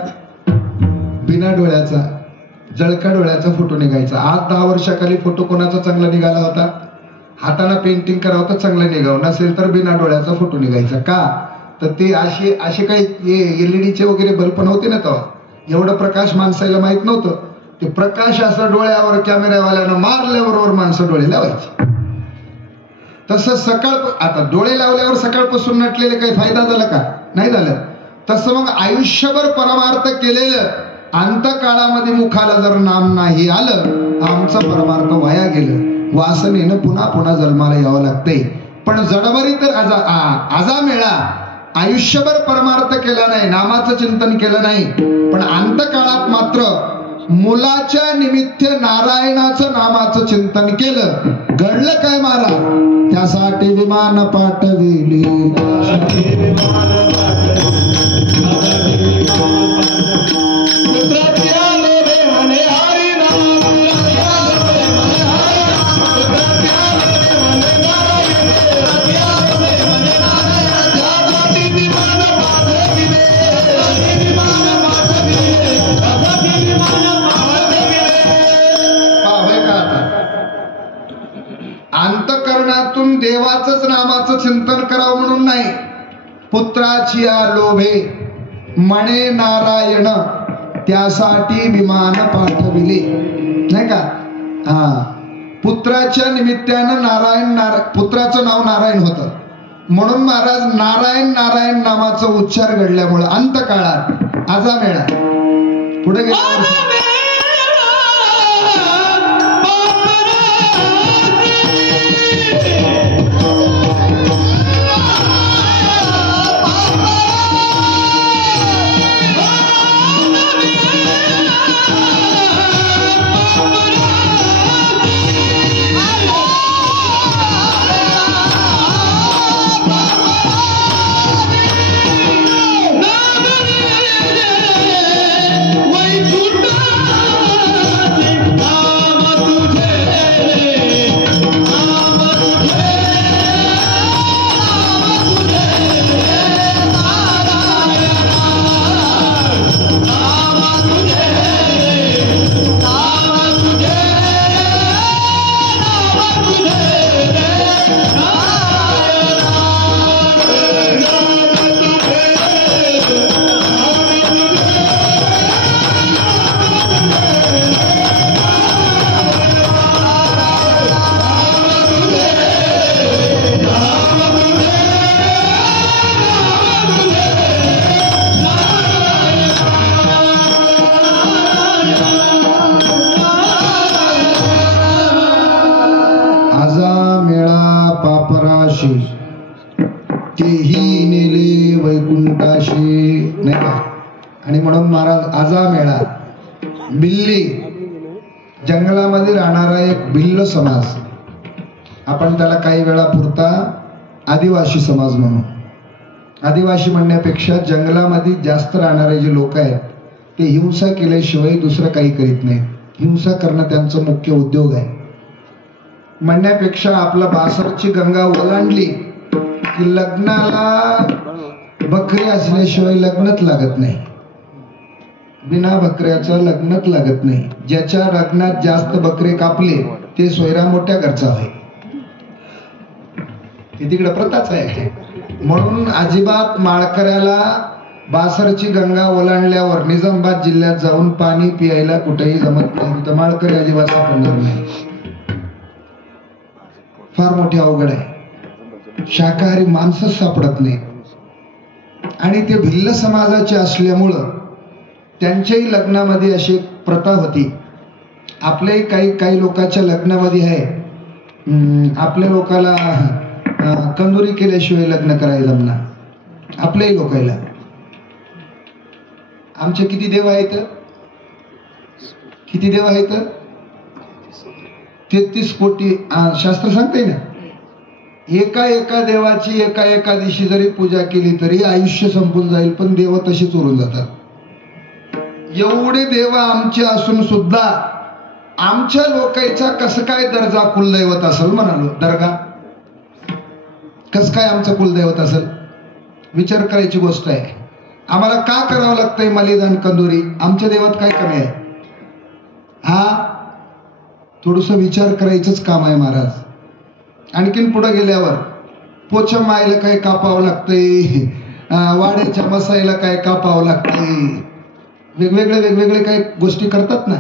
बिना डोळ्याचा, जळका डोळ्याचा फोटो निघायचा. आज 10 वर्षाखाली फोटो कोणाचा चांगला निघाला होता? हाताने पेंटिंग करावं तर चांगलं निघावं, नसेल तर बिना डोळ्याचा फोटो निघायचा. का तर ते असे काही एलईडीचे वगैरे बल्ब नव्हते ना तेव्हा. एवढं प्रकाश माणसाला माहित नव्हतं. ते प्रकाश असं डोळ्यावर कॅमेऱ्यावाल्यानं मारल्याबरोबर माणसं डोळे लावायचे. तसं आता डोळे लावल्यावर सकाळपासून नटलेले काही फायदा झाला का? नाही झालं. तसं मग आयुष्यभर परमार्थ केलेलं अंतकाळामध्ये मुखाला जर नाम नाही आलं, आमचं परमार्थ वाया गेलं. वासनेनं पुन्हा पुन्हा जन्माला यावं लागतंय. पण जडवरीत आजा मेळा आयुष्यभर परमार्थ केला नाही, नामाचं चिंतन केलं नाही, पण अंतकाळात मात्र मुलाच्या निमित्त नारायणाचं नामाचं चिंतन केलं. घडलं काय महाराज? त्यासाठी विमान पाठविली. अंतकरणातून देवाचंच नामाचं चिंतन करावं म्हणून नाही. पुत्राची लोभे म्हणे नारायण, त्यासाठी विमान पाठविले. नाही का? पुत्राच्या निमित्तानं पुत्राचं नाव नारायण होतं. म्हणून महाराज नारायण नारायण नामाचा उच्चार घडल्यामुळे अंतकाळात आजा मेळा पुढे गेल्यावर तेही नेले वैकुंठाशी. नाही का? आणि म्हणून महाराज आजा मेळा बिल्ली जंगलामध्ये राहणारा एक भिल्ल समाज, आपण त्याला काही वेळा पुरता आदिवासी समाज म्हणू. आदिवासी म्हणण्यापेक्षा जंगलामध्ये जास्त राहणारे जे लोक आहेत ते हिंसा केल्याशिवाय दुसरं काही करीत नाही. हिंसा करणं त्यांचं मुख्य उद्योग आहे. म्हणण्यापेक्षा आपला बासरची गंगा ओलांडली की लग्नाला बकरी असल्याशिवाय लग्नच लागत नाही. बिना बकऱ्याचं लग्नच लागत नाही. ज्याच्या लग्नात जास्त बकरे कापले ते सोयरा मोठ्या घरचा आहे. ते तिकडे प्रथाच आहे. म्हणून अजिबात माळकऱ्याला बासरची गंगा ओलांडल्यावर निजामाबाद जिल्ह्यात जाऊन पाणी पियायला कुठेही जमत नाही. तर माळकरी अजिबात सापडणार नाही. फार मोठी अवघड आहे. शाकाहारी माणसंच सापडत नाही. आणि ते भिल्ल समाजाचे असल्यामुळं त्यांच्याही लग्नामध्ये अशी प्रथा होती. आपल्याही काही लोकांच्या लग्नामध्ये आहे, आपल्या लोकाला कंदुरी केल्याशिवाय लग्न करायला जमणार. आपल्याही लोकायला. आमचे किती देव आहेत? किती देव आहेत? 33 कोटी. शास्त्र सांगते ना, एका देवाची एका दिवशी जरी पूजा केली तरी आयुष्य संपून जाईल, पण देव तशीच उरून जातात. एवढे देव आमचे असून सुद्धा आमच्या लोकांचा कसं काय दर्जा कुलदैवत असेल म्हणालो. दर्गा कसं काय आमचं कुलदैवत असेल? विचार करायची गोष्ट आहे. आम्हाला का करावं लागतंय मालिदान कंदुरी? आमच्या देवात काय कमी आहे? हा थोडस विचार करायचंच काम आहे महाराज. आणखीन पुढे गेल्यावर पोछा मायला काय कापावं लागतंय, वाड्याच्या मसाईला काय कापावं लागतंय, वेगवेगळे काही गोष्टी करतात ना.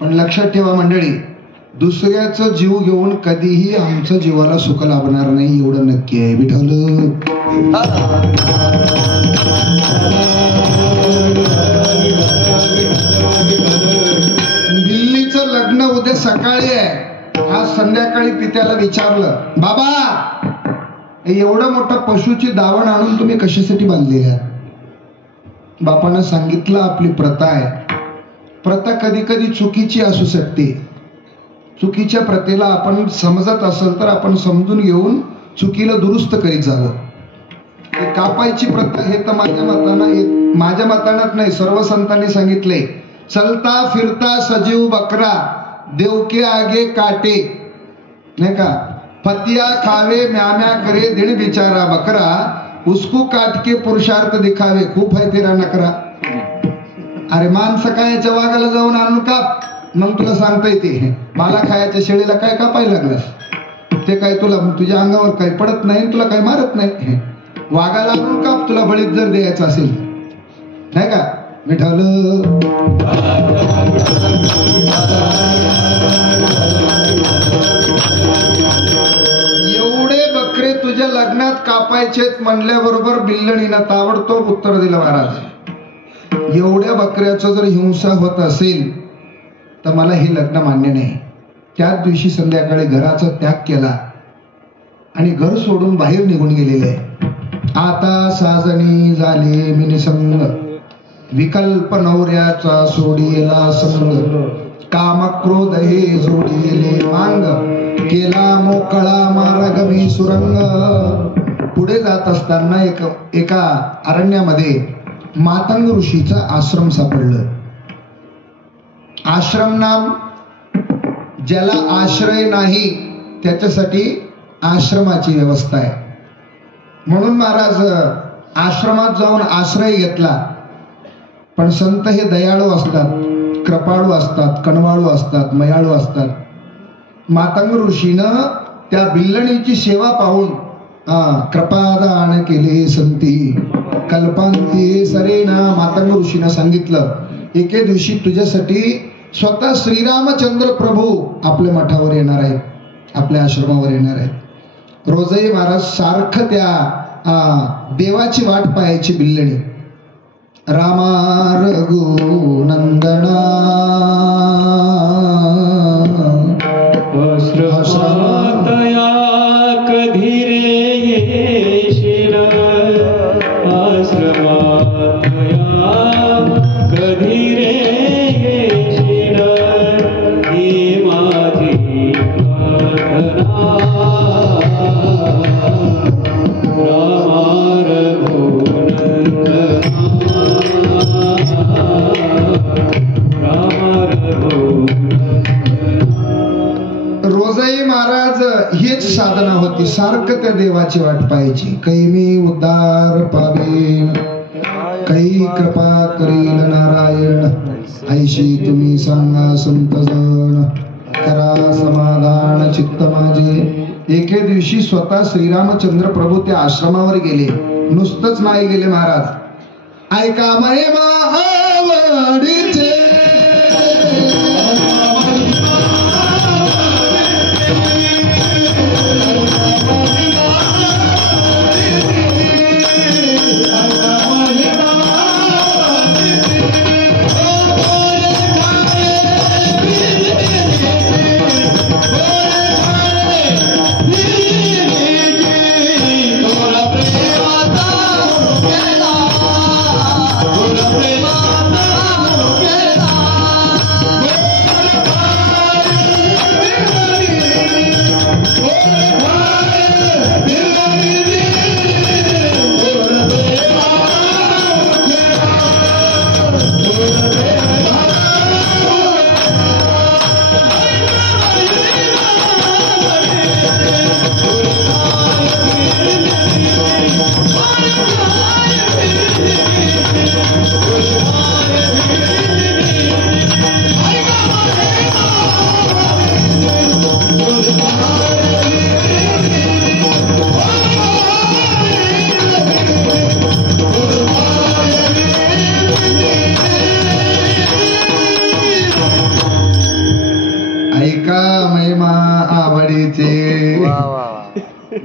पण लक्षात ठेवा मंडळी, दुसऱ्याचं जीव घेऊन कधीही आमचं जीवाला सुख लाभणार नाही, एवढं नक्की आहे. विठ्ठल दिल्लीचं लग्न उद्या सकाळी आहे. आज संध्याकाळी पित्याला विचारलं, बाबा एवढं मोठं पशुची दावण आणून तुम्ही कशासाठी बांधली आहे? बापानं सांगितलं आपली प्रथा आहे. प्रथा कधी कधी चुकीची असू शकते. चुकीच्या प्रथेला आपण समजत असेल तर आपण समजून घेऊन चुकीला दुरुस्त करीत जावं. कापायची प्रथा हे तर माझ्या मतानं नाही, सर्व संतांनी सांगितले. चलता फिरता सजीव बकरा देवके आगे काटे, नाही का? फतिया खावे म्याम्या करे दिन बिचारा बकरा, उसको काट के पुरुषार्थ दिखावे खूप आहे तेरा नकरा. अरे माणसं खायच्या वाघाला जाऊन आणून काप, मग तुला सांगता येते. मला खायच्या शेळीला काय कापायला लागलास? ते काय तुला तुझ्या अंगावर काही पडत नाही, तुला काही मारत नाही. वाघाला आणून काप तुला बळीत जर द्यायचं असेल, नाही का? विठ्ठल एवढे बकरे तुझ्या लग्नात कापायचेत म्हणल्याबरोबर बिल्लणीनं ताबडतोब उत्तर दिलं महाराज. एवढ्या बकऱ्याचं जर हिंसा होत असेल तर मला हे लग्न मान्य नाही. त्याच दिवशी संध्याकाळी घराचा त्याग केला आणि घर सोडून बाहेर निघून गेलेले. आता साजणी झाले मी निसंग, विकल्प नवऱ्याचा सोडिला संग, काम क्रोध हे जोडिले मांग, केला मोकळा मार्ग मी सुरंग. पुढे जात असताना एका अरण्यामध्ये मातंग ऋषीचा आश्रम सापडलं. आश्रम नाम, ज्याला आश्रय नाही त्याच्यासाठी आश्रमाची व्यवस्था आहे. म्हणून महाराज आश्रमात जाऊन आश्रय घेतला. पण संत हे दयाळू असतात, कृपाळू असतात, कणवाळू असतात, मयाळू असतात. मातंग ऋषीनं त्या बिल्लणीची सेवा पाहून कृपादान केले संती कल्पांती सरेना. मातंग ऋषीनं सांगितलं, एके दिवशी तुझ्यासाठी स्वतः श्रीरामचंद्र प्रभू आपल्या मठावर येणार आहेत, आपल्या आश्रमावर येणार आहेत. रोजही महाराज सारखं त्या देवाची वाट पाहायची बिल्लणी. रामा रघुनंदना आश्रमातया कधी रे येशील, आश्रमातया हेच साधना होती, सारखं त्या देवाची वाट पाहायची. कैमी उद्धार पावेन, काही कृपा करील नारायण, ऐशी तुम्ही सांगा संतजन, करा समाधान चित्त माझे. एके दिवशी स्वतः श्रीरामचंद्र प्रभू त्या आश्रमावर गेले. नुसतंच नाही गेले महाराज, ऐका महिमा आवडीचे,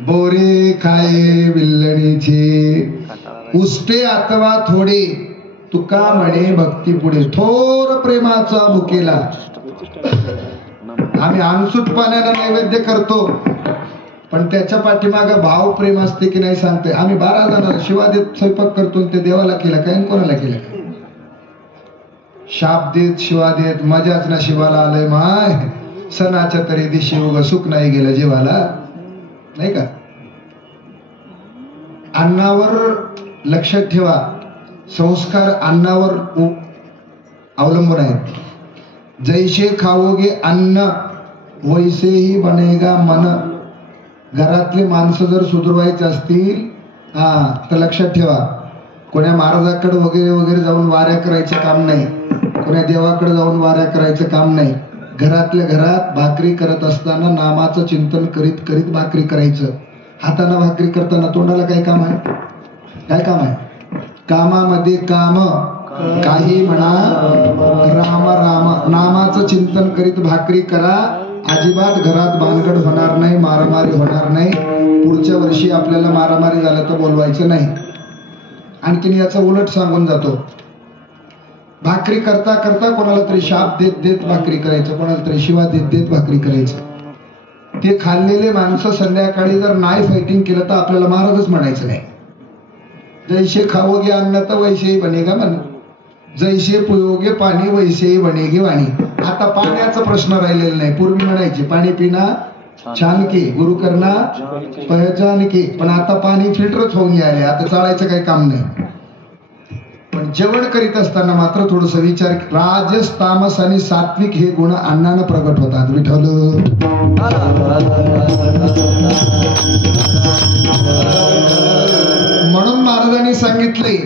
बोरे खाये विल्लणीचे, उष्टे अथवा थोडे, तुका म्हणे भक्ती पुढे. थोर प्रेमाचा भुकेला. आम्ही अनसूट पाण्याला नैवेद्य करतो, पण त्याच्या पाठीमागं भाव प्रेम असते की नाही सांगते. आम्ही 12 जणांना शिवा देत स्वयंपाक करतो, ते देवाला केला काय कोणाला केला काय? शाप देत शिवा देत मजाच ना शिवाला आलंय माय. सणाच्या तरी दिशी उग सुख नाही गेलं जीवाला, नाही का? अन्नावर लक्षात ठेवा, संस्कार अन्नावर अवलंबून आहेत. जैसे खाओगे अन्न वैसे ही बनेगा मन. घरातली माणसं जर सुधरवायची असतील तर लक्षात ठेवा, कोण्या महाराजाकडे वगैरे वगैरे जाऊन वाऱ्या करायचं काम नाही, कोण्या देवाकडे जाऊन वाऱ्या करायचं काम नाही. घरातल्या घरात भाकरी करत असताना नामाचं चिंतन करीत करीत भाकरी करायचं. हाताने भाकरी करताना तोंडाला काय काम आहे? काय काम आहे? कामामध्ये काम, काही म्हणा राम राम. नामाचं चिंतन करीत भाकरी करा. अजिबात घरात भानगड होणार नाही, मारामारी होणार नाही. पुढच्या वर्षी आपल्याला मारामारी झालं तर बोलवायचं नाही. आणखीन याचा उलट सांगून जातो, भाकरी करता करता कोणाला तरी शाप देत देत भाकरी करायचं, कोणाला तरी शिवा देत देत भाकरी करायचं. ते खाल्लेले माणसं संध्याकाळी जर नाही फायटिंग केलं तर आपल्याला महाराजच म्हणायचं नाही. जैसे खाओगे अन्न तर वैसे बनेगा मन, जैसे पिओगे पाणी वैसे बनेगी वाणी. आता पाण्याचा प्रश्न राहिलेला नाही. पूर्वी म्हणायचे पाणी पिना छान की, गुरु करना पहचान की. पण आता पाणी फिल्टरच होऊन यायले, आता चालायचं काही काम नाही. पण जेवण करीत असताना मात्र थोडस विचार. राजस तामस आणि सात्विक हे गुण अन्नानं प्रगट होतात. विठ्ठल म्हणून महाराजांनी सांगितले,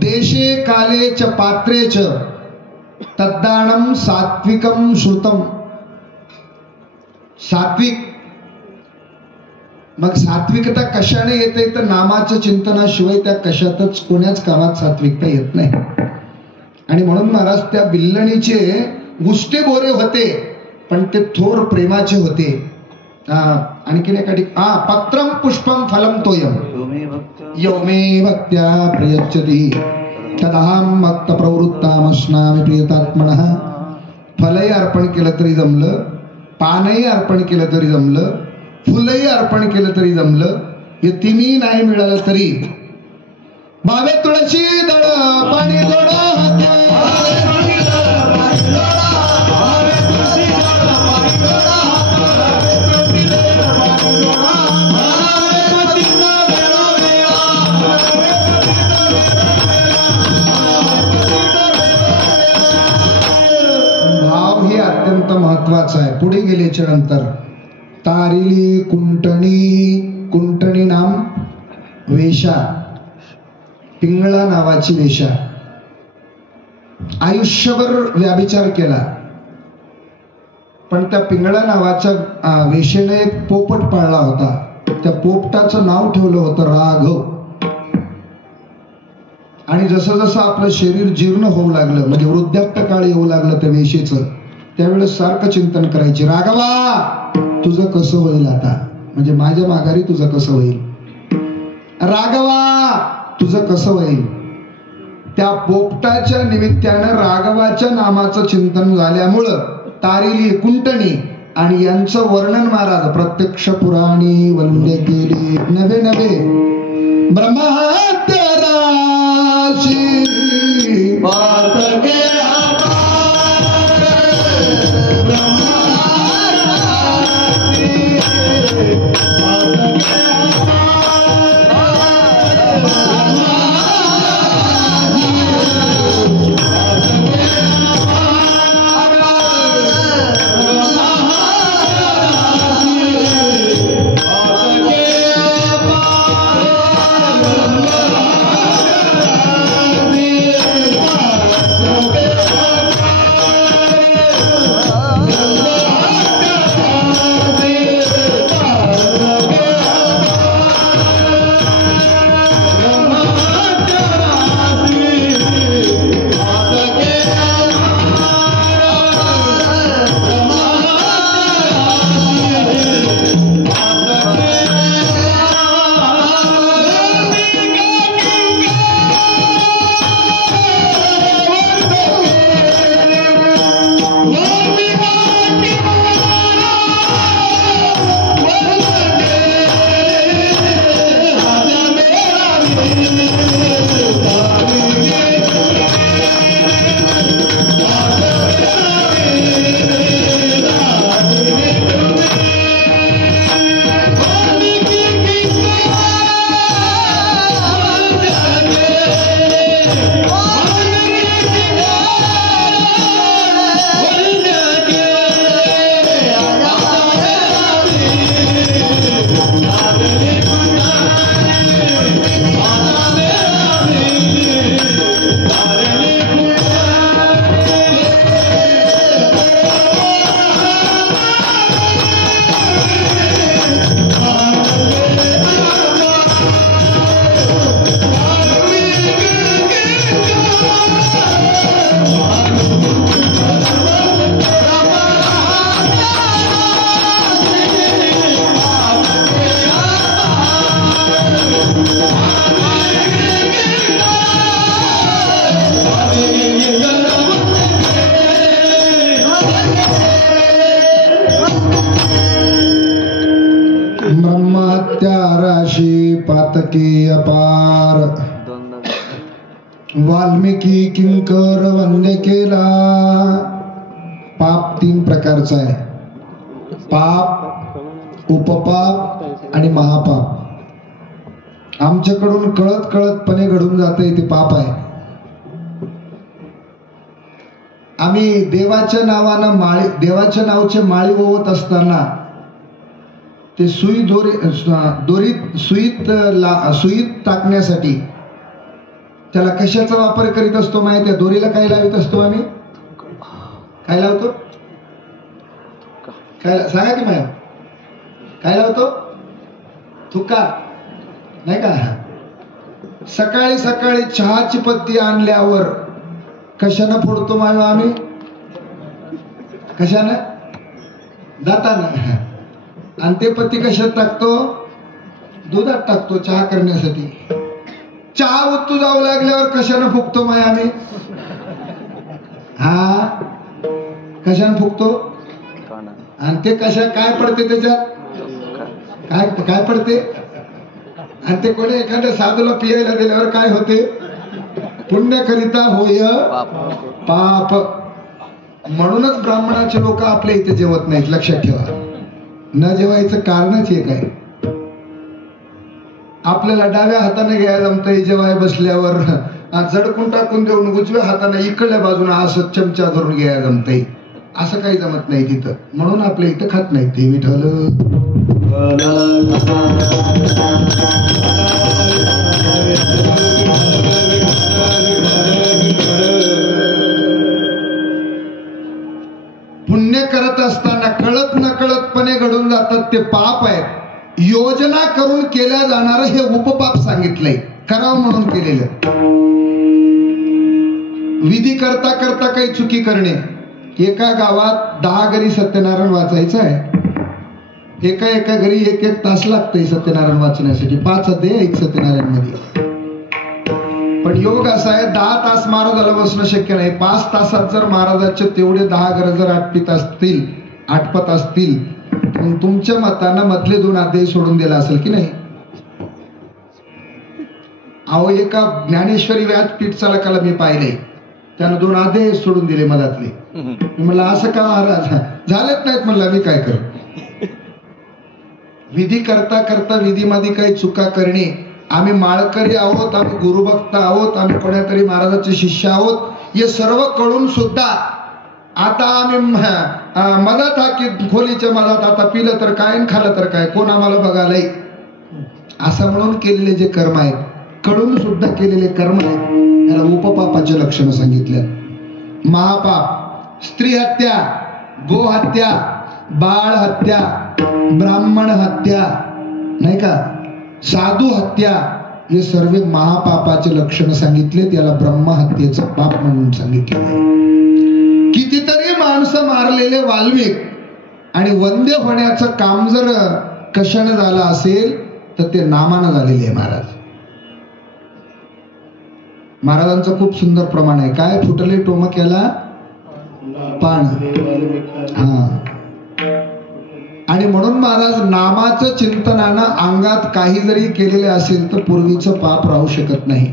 देशे काले च पात्रे च तद्दानम सात्विकम श्रुतम. सात्विक, मग सात्विकता कशाने येते तर नामाच्या चिंतनाशिवाय त्या कशातच कोण्याच कामात सात्विकता येत नाही. आणि म्हणून महाराज त्या बिल्लणीचे उष्टे बोरे होते, पण ते थोर प्रेमाचे होते. आणखीन एका पत्रम पुष्पम फलम तोयम यौमे भक्त्या प्रियच्छति तदहम भक्त प्रवृत्तामस्नामि प्रियतात्मनः. फलही अर्पण केलं तरी जमलं, पानही अर्पण केलं तरी जमलं, फुलही अर्पण केलं तरी जमलं, हे तिन्ही नाही मिळालं तरी भावे तुळशी दळ पाणी जोडा. भाव हे अत्यंत महत्वाचं आहे. पुढे गेल्याच्या नंतर तारिली कुंटणी, कुंटणी नाम वेशा, पिंगळा नावाची वेशा. आयुष्यभर व्याभिचार केला, पण त्या पिंगळा नावाच्या वेशेने एक पोपट पाळला होता. त्या पोपटाचं नाव ठेवलं होतं राघव. आणि जसं जसं आपलं शरीर जीर्ण होऊ लागलं, म्हणजे वृद्धाप्य काळ येऊ लागलं त्या वेशेचं, त्यावेळेस सारखं चिंतन करायचे, राघवा तुझं कसं होईल आता, म्हणजे माझ्या माघारी तुझं कसं होईल, राघवा तुझं कसं होईल. त्या पोपटाच्या निमित्तानं राघवाच्या नामाचं चिंतन झाल्यामुळं तारिली कुंटणी आणि यांचं वर्णन महाराज प्रत्यक्ष पुराणी वंदे केले. नवे नवे ब्रह्मात्य राशी पातकी अपार वाल्मिकी किंकर वंदे केला. पाप 3 प्रकारचा आहे, पाप, उपपाप आणि महापाप. आमच्याकडून कळत कळतपणे घडून जाते ते पाप आहे. आम्ही देवाच्या नावानं देवाच्या नावाचे माळी ओवत असताना ते सुईत टाकण्यासाठी त्याला कशाचा वापर करीत असतो माहिती आहे? दोरीला काय लावित असतो आम्ही? काय लावतो? काय सांगा की माया, काय लावतो? थुका नाही का? सकाळी सकाळी चहाची पत्ती आणल्यावर कशानं फोडतो माय आम्ही? कशानं? दातानं. आणि ते पत्ती कशात टाकतो? दुधात टाकतो चहा करण्यासाठी. चहा उतू जाऊ लागल्यावर कशानं फुकतो माय आम्ही? हा, कशानं फुकतो? आणि ते काय पडते त्याच्यात? काय पडते? आणि ते कोणी एखाद्या साधूला पियायला दिल्यावर काय होते? पुण्यकरिता होय पाप. म्हणूनच ब्राह्मणाचे लोक आपल्या इथे जेवत नाहीत, लक्षात ठेवा. न जेवायचं कारणच एक आहे, आपल्याला डाव्या हाताने घ्यायला जमतंय जेवाय बसल्यावर, झडकून टाकून देऊन उजव्या हाताने इकडल्या बाजूने असं चमचा धरून घ्यायला जमतंय. असं काही जमत नाही तिथं, म्हणून आपल्या इथं खात नाही ते विठ्ठल. पुण्य करत असताना कळत नकळतपणे घडून जातात ते पाप आहेत. योजना करून केल्या जाणारं हे उपपाप सांगितलंय, करावं म्हणून केलेलं. विधी करता करता काही चुकी करणे. एका गावात 10 घरी सत्यनारायण वाचायचं आहे. एका एका घरी 1-1 तास लागतंय सत्यनारायण वाचण्यासाठी. 5 अध्याय आहेत सत्यनारायण मध्ये. पण योग असा आहे 10 तास महाराजाला बसणं शक्य नाही. 5 तासात जर महाराजाचे तेवढे 10 घर जर आटपत असतील मग तुमच्या मतानं मधले 2 अध्याय सोडून दिला असेल की नाही. अहो एका ज्ञानेश्वरी व्यासपीठ चालकाला मी पाहिले, त्यानं 2 अध्याय सोडून दिले मधातले. मी म्हणलं असं का महाराज, झालेच नाहीत म्हणलं मी काय करू. विधी करता करता विधीमध्ये काही चुका करणे. आम्ही माळकरी आहोत, आम्ही गुरुभक्त आहोत, आम्ही कोणातरी महाराजाचे शिष्य आहोत, हे सर्व कळून सुद्धा आता आम्ही मधात की खोलीच्या मधात आता पिलं तर काय खाल्लं तर काय, कोण आम्हाला बघायलाय, असं म्हणून केलेले जे कर्म आहेत, कळून सुद्धा केलेले कर्म आहेत, याला उपपापाचे लक्षणं सांगितले. महापाप, स्त्री हत्या, गो हत्या, बाळ हत्या, ब्राह्मण हत्या, नाही का, साधू हत्या, हे सर्व महापापाचे लक्षण सांगितले. त्याला ब्रह्महत्येचं पाप म्हणून सांगितले. कितीतरी माणसं मारलेले वाल्मिक आणि वंद्य होण्याचं काम जर कशाने झालं असेल तर ते नामानं झालेले आहे. महाराजांचं खूप सुंदर प्रमाण आहे. काय, फुटले टोमक्याला पान. हा, आणि म्हणून महाराज नामाचं चिंतनानं अंगात काही जरी केलेले असेल तर पूर्वीचं पाप राहू शकत नाही.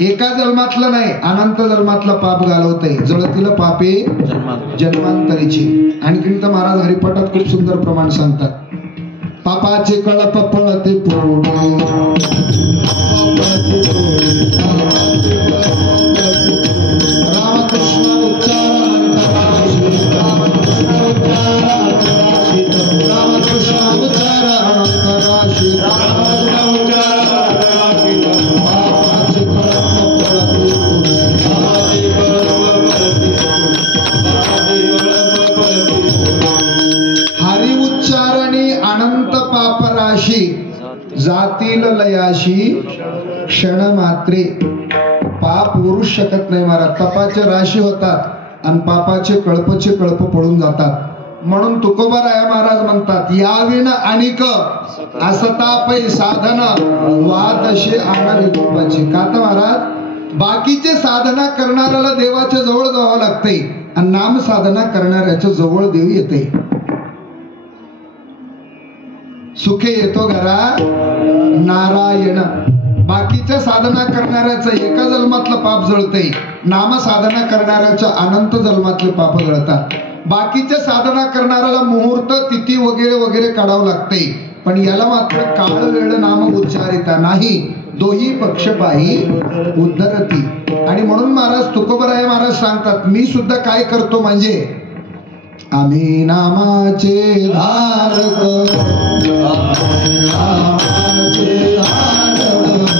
एका जन्मातलं नाही, अनंत जन्मातलं पाप घालवतंय. जळतील पापे जन्मांतरीची. आणखीन तर महाराज हरिपाठात खूप सुंदर प्रमाण सांगतात. पापाचे कळप पळते पुढे, रामकृष्ण उच्चार हरि उच्चारणी अनंत पापराशी जातील लयाशी क्षण मात्रे. पाप उरू शकत नाही महाराज. तपाचे राशी होतात आणि पापाचे कळपचे कळप पडून जातात. म्हणून तुकोबाराया महाराज म्हणतात, याविण अनिक असतापै साधन वादशे आणाविकोपाचे. का तर महाराज बाकीचे साधना करणाऱ्याला देवाच्या जवळ जावं लागते आणि नाम साधना करणाऱ्याच्या जवळ देव येते. सुखे येतो घरा नारायण. बाकीच्या साधना करणाऱ्याचं एका जन्मातलं पाप जळतंय, नाम साधना करणाऱ्याच्या अनंत जन्मातले पाप जळतात. बाकीच्या साधना करणाऱ्याला मुहूर्त तिथी वगैरे वगैरे काढावं लागते, पण याला मात्र काळ वेळ नाम उच्चारिता नाही. दोही पक्षपाही उद्धरती. आणि म्हणून महाराज तुकोबराय महाराज सांगतात, मी सुद्धा काय करतो म्हणजे आम्ही नामाचे धारक, आम्ही नामाचे धारक, आम्ही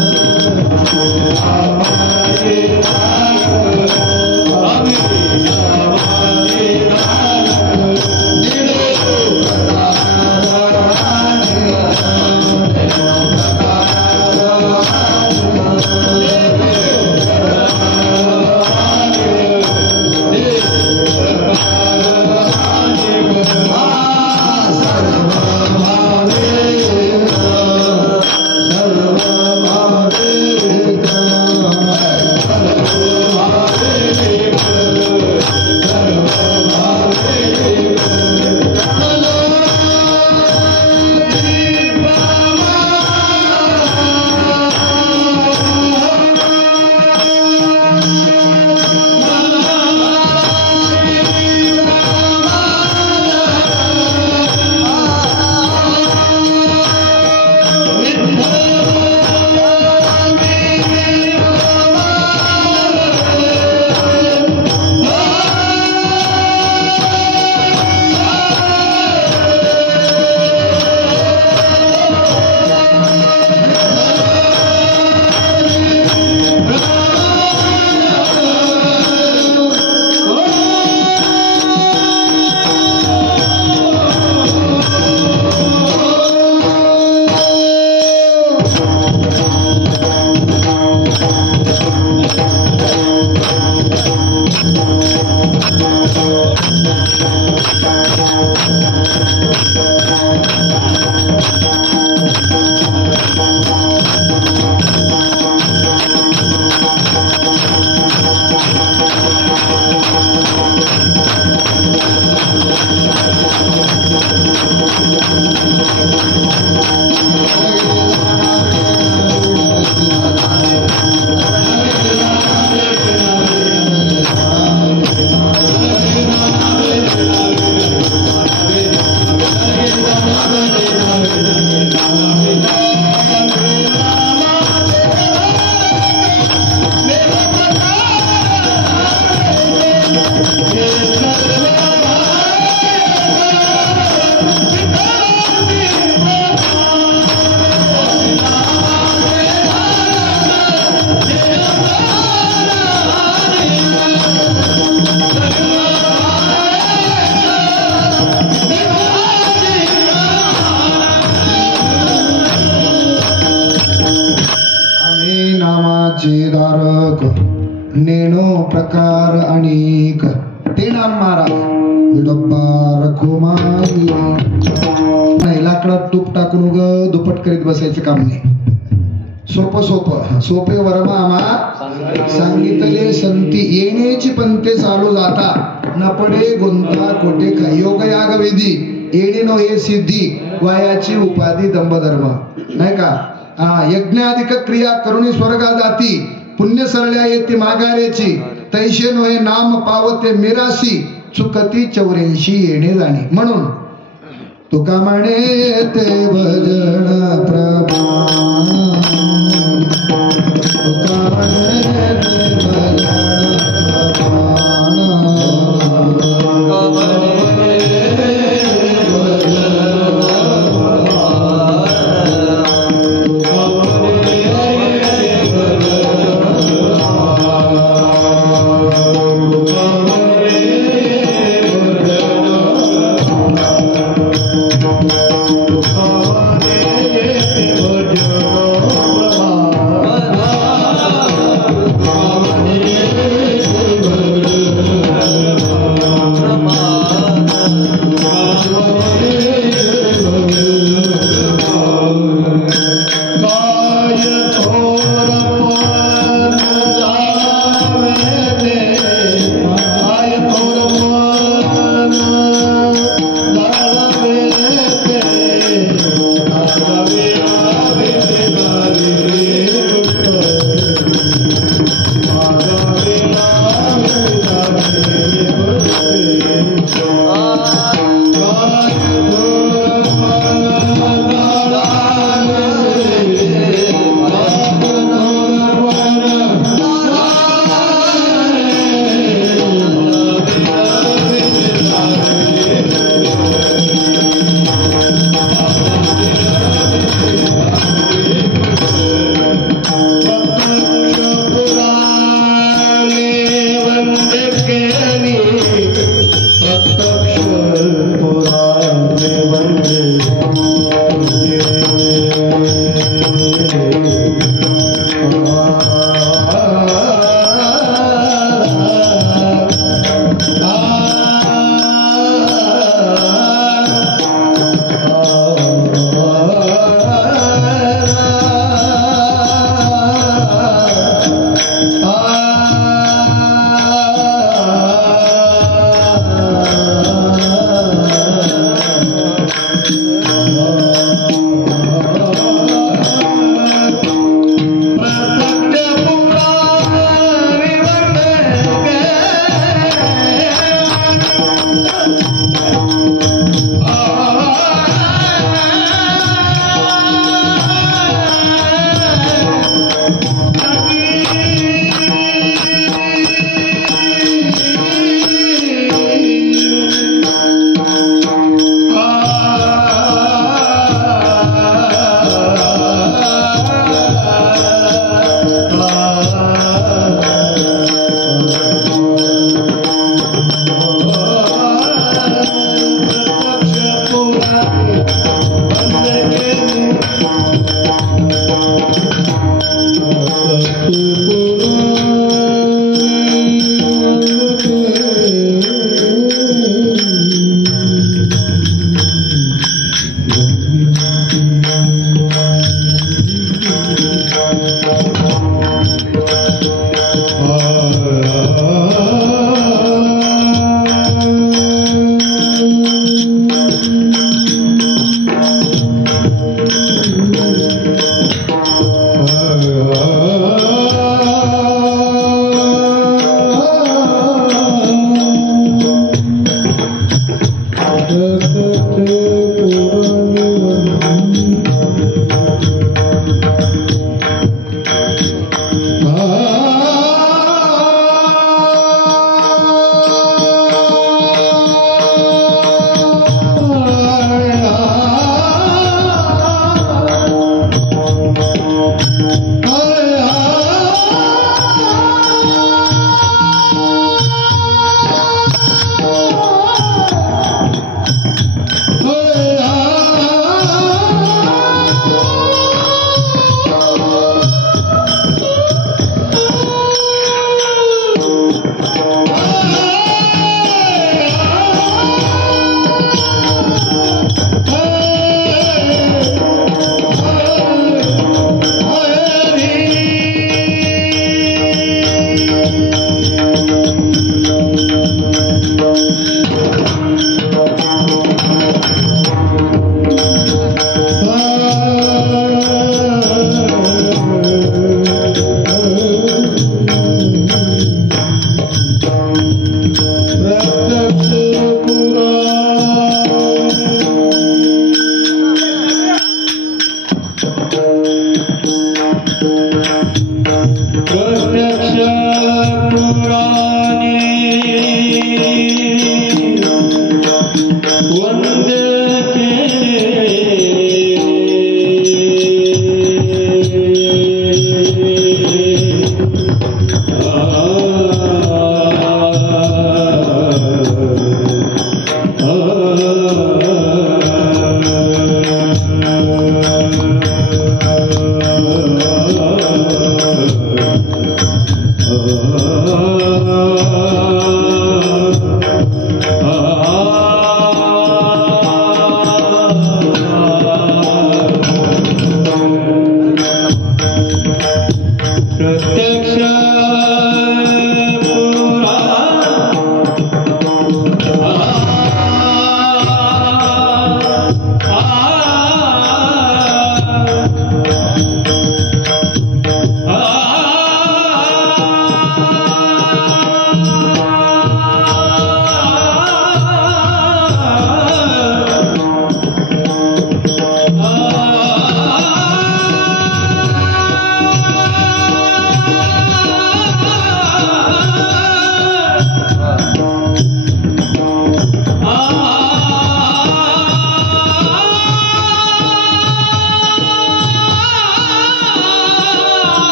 नेणो प्रकार अनेक ते नाम महाराज डब्बा रखुमाई नाही. लाकडात तूप टाकून उग दुपट करीत बसायचं काम नाही. सोपे वरमा आम्हा सांगितले संती येण्याची पंते चालू जाता न पडे गुंता कोटे का योग याग विधी येणे नो हे सिद्धी वायाची उपाधी दंभधर्म नाही का. यज्ञाधिक क्रिया करुणी स्वर्गा जाती पुण्य सरल्या येते माघारेची तैशे नोहे नाम पावते मिरासी चुकती 84 येणे जाणे. म्हणून तुका म्हणे ते भजन प्रमाण तुका म्हणे ते भजन प्रमाण भजन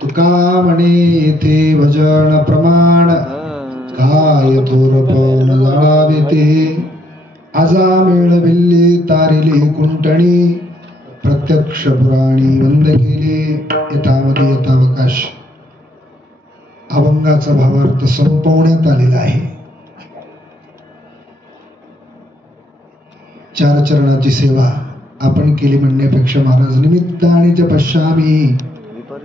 तुका म्हणे येथे भजन प्रमाण काय थोर पाऊल जाळावे ते आजा मेळविल्ली तारिले कुंटणी प्रत्यक्ष पुराणी वंद केले यथामध्ये यथावकाश अभंगाचा भावार्थ संपवण्यात आलेला आहे. चार चरणाची सेवा आपण केली म्हणण्यापेक्षा महाराज निमित्त आणि च पश्यामी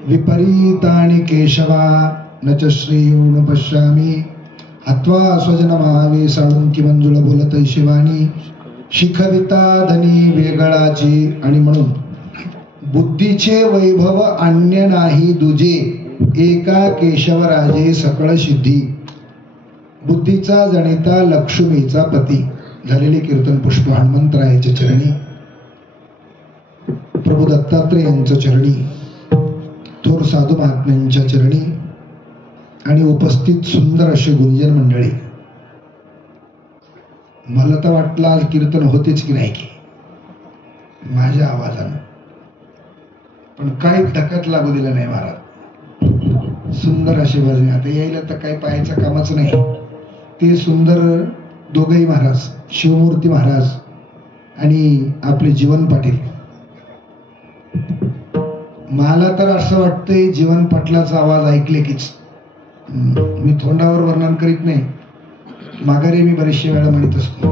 विपरीतानि केशवा न च श्रीयून पश्यामी हत्वा स्वजन महावे साळुंकी मंजुळ बोलत शिवानी शिखविता धनी वेगळाची आणि म्हणून बुद्धीचे वैभव अन्य नाही दुजे एका केशवराजे सकळ सिद्धी बुद्धीचा जनिता लक्ष्मीचा पती झालेले कीर्तन पुष्प हनुमंतरायाच्या चरणी प्रभू दत्तात्रय यांच्या चरणी थोर साधू महात्म्यांच्या चरणी आणि उपस्थित सुंदर असे गुरुजन मंडळी. मला तर वाटलं आज कीर्तन होतेच की नाही की माझ्या आवाजानं, पण काही धक्काच लागू दिला नाही महाराज. सुंदर असे भजने आता यायला तर काही पाहायचं कामच नाही. ते सुंदर दोघंही महाराज शिवमूर्ती महाराज आणि आपले जीवन पाटील. मला तर असं वाटतंय जीवन पाटलाचा आवाज ऐकले कीच मी तोंडावर वर्णन करीत नाही, माघारी मी बरेचशे वेळा म्हणत असतो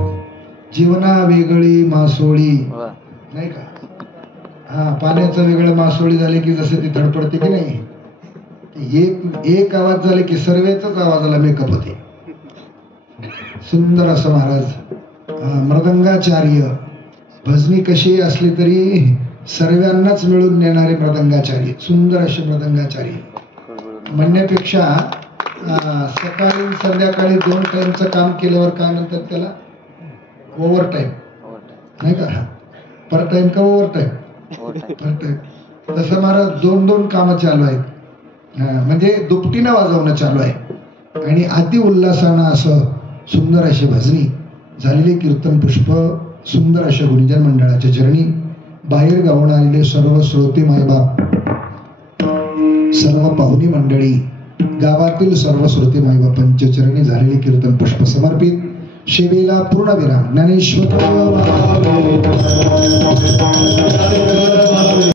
जीवना वेगळी मासोळी नाही का. हा पाण्याचं वेगळं मासोळी झाले की जसे ती धडपडते की नाही, एक आवाज झाले की सर्वेच आवाजाला मेकअप होते. सुंदर असं महाराज मृदंगाचार्य. भजनी कशी असली तरी सर्वांनाच मिळून नेणारे मृदंगाचार्य, सुंदर असे मृदंगाचार्य म्हणण्यापेक्षा सकाळी संध्याकाळी 2 टाइमचं काम केल्यावर काय म्हणतात त्याला, ओव्हर टाइम नाही का. पर टाइम का ओव्हर टाइम, पर टाइम. तसं महाराज 2 कामं चालू आहेत, म्हणजे दुपटीनं वाजवणं चालू आहे. आणि अति उल्हासानं असं सुंदर अशी भजनी झालेली कीर्तन पुष्प सुंदर अशा गुरुजन मंडळाच्या चरणी बाहेर गावून आलेले सर्व श्रोते मायबाप, सर्व पाहुणी मंडळी, गावातील सर्व श्रोते मायबापांच्या चरणी झालेले कीर्तन पुष्प समर्पित. सेवेला पूर्णविराम. ज्ञानेश्वर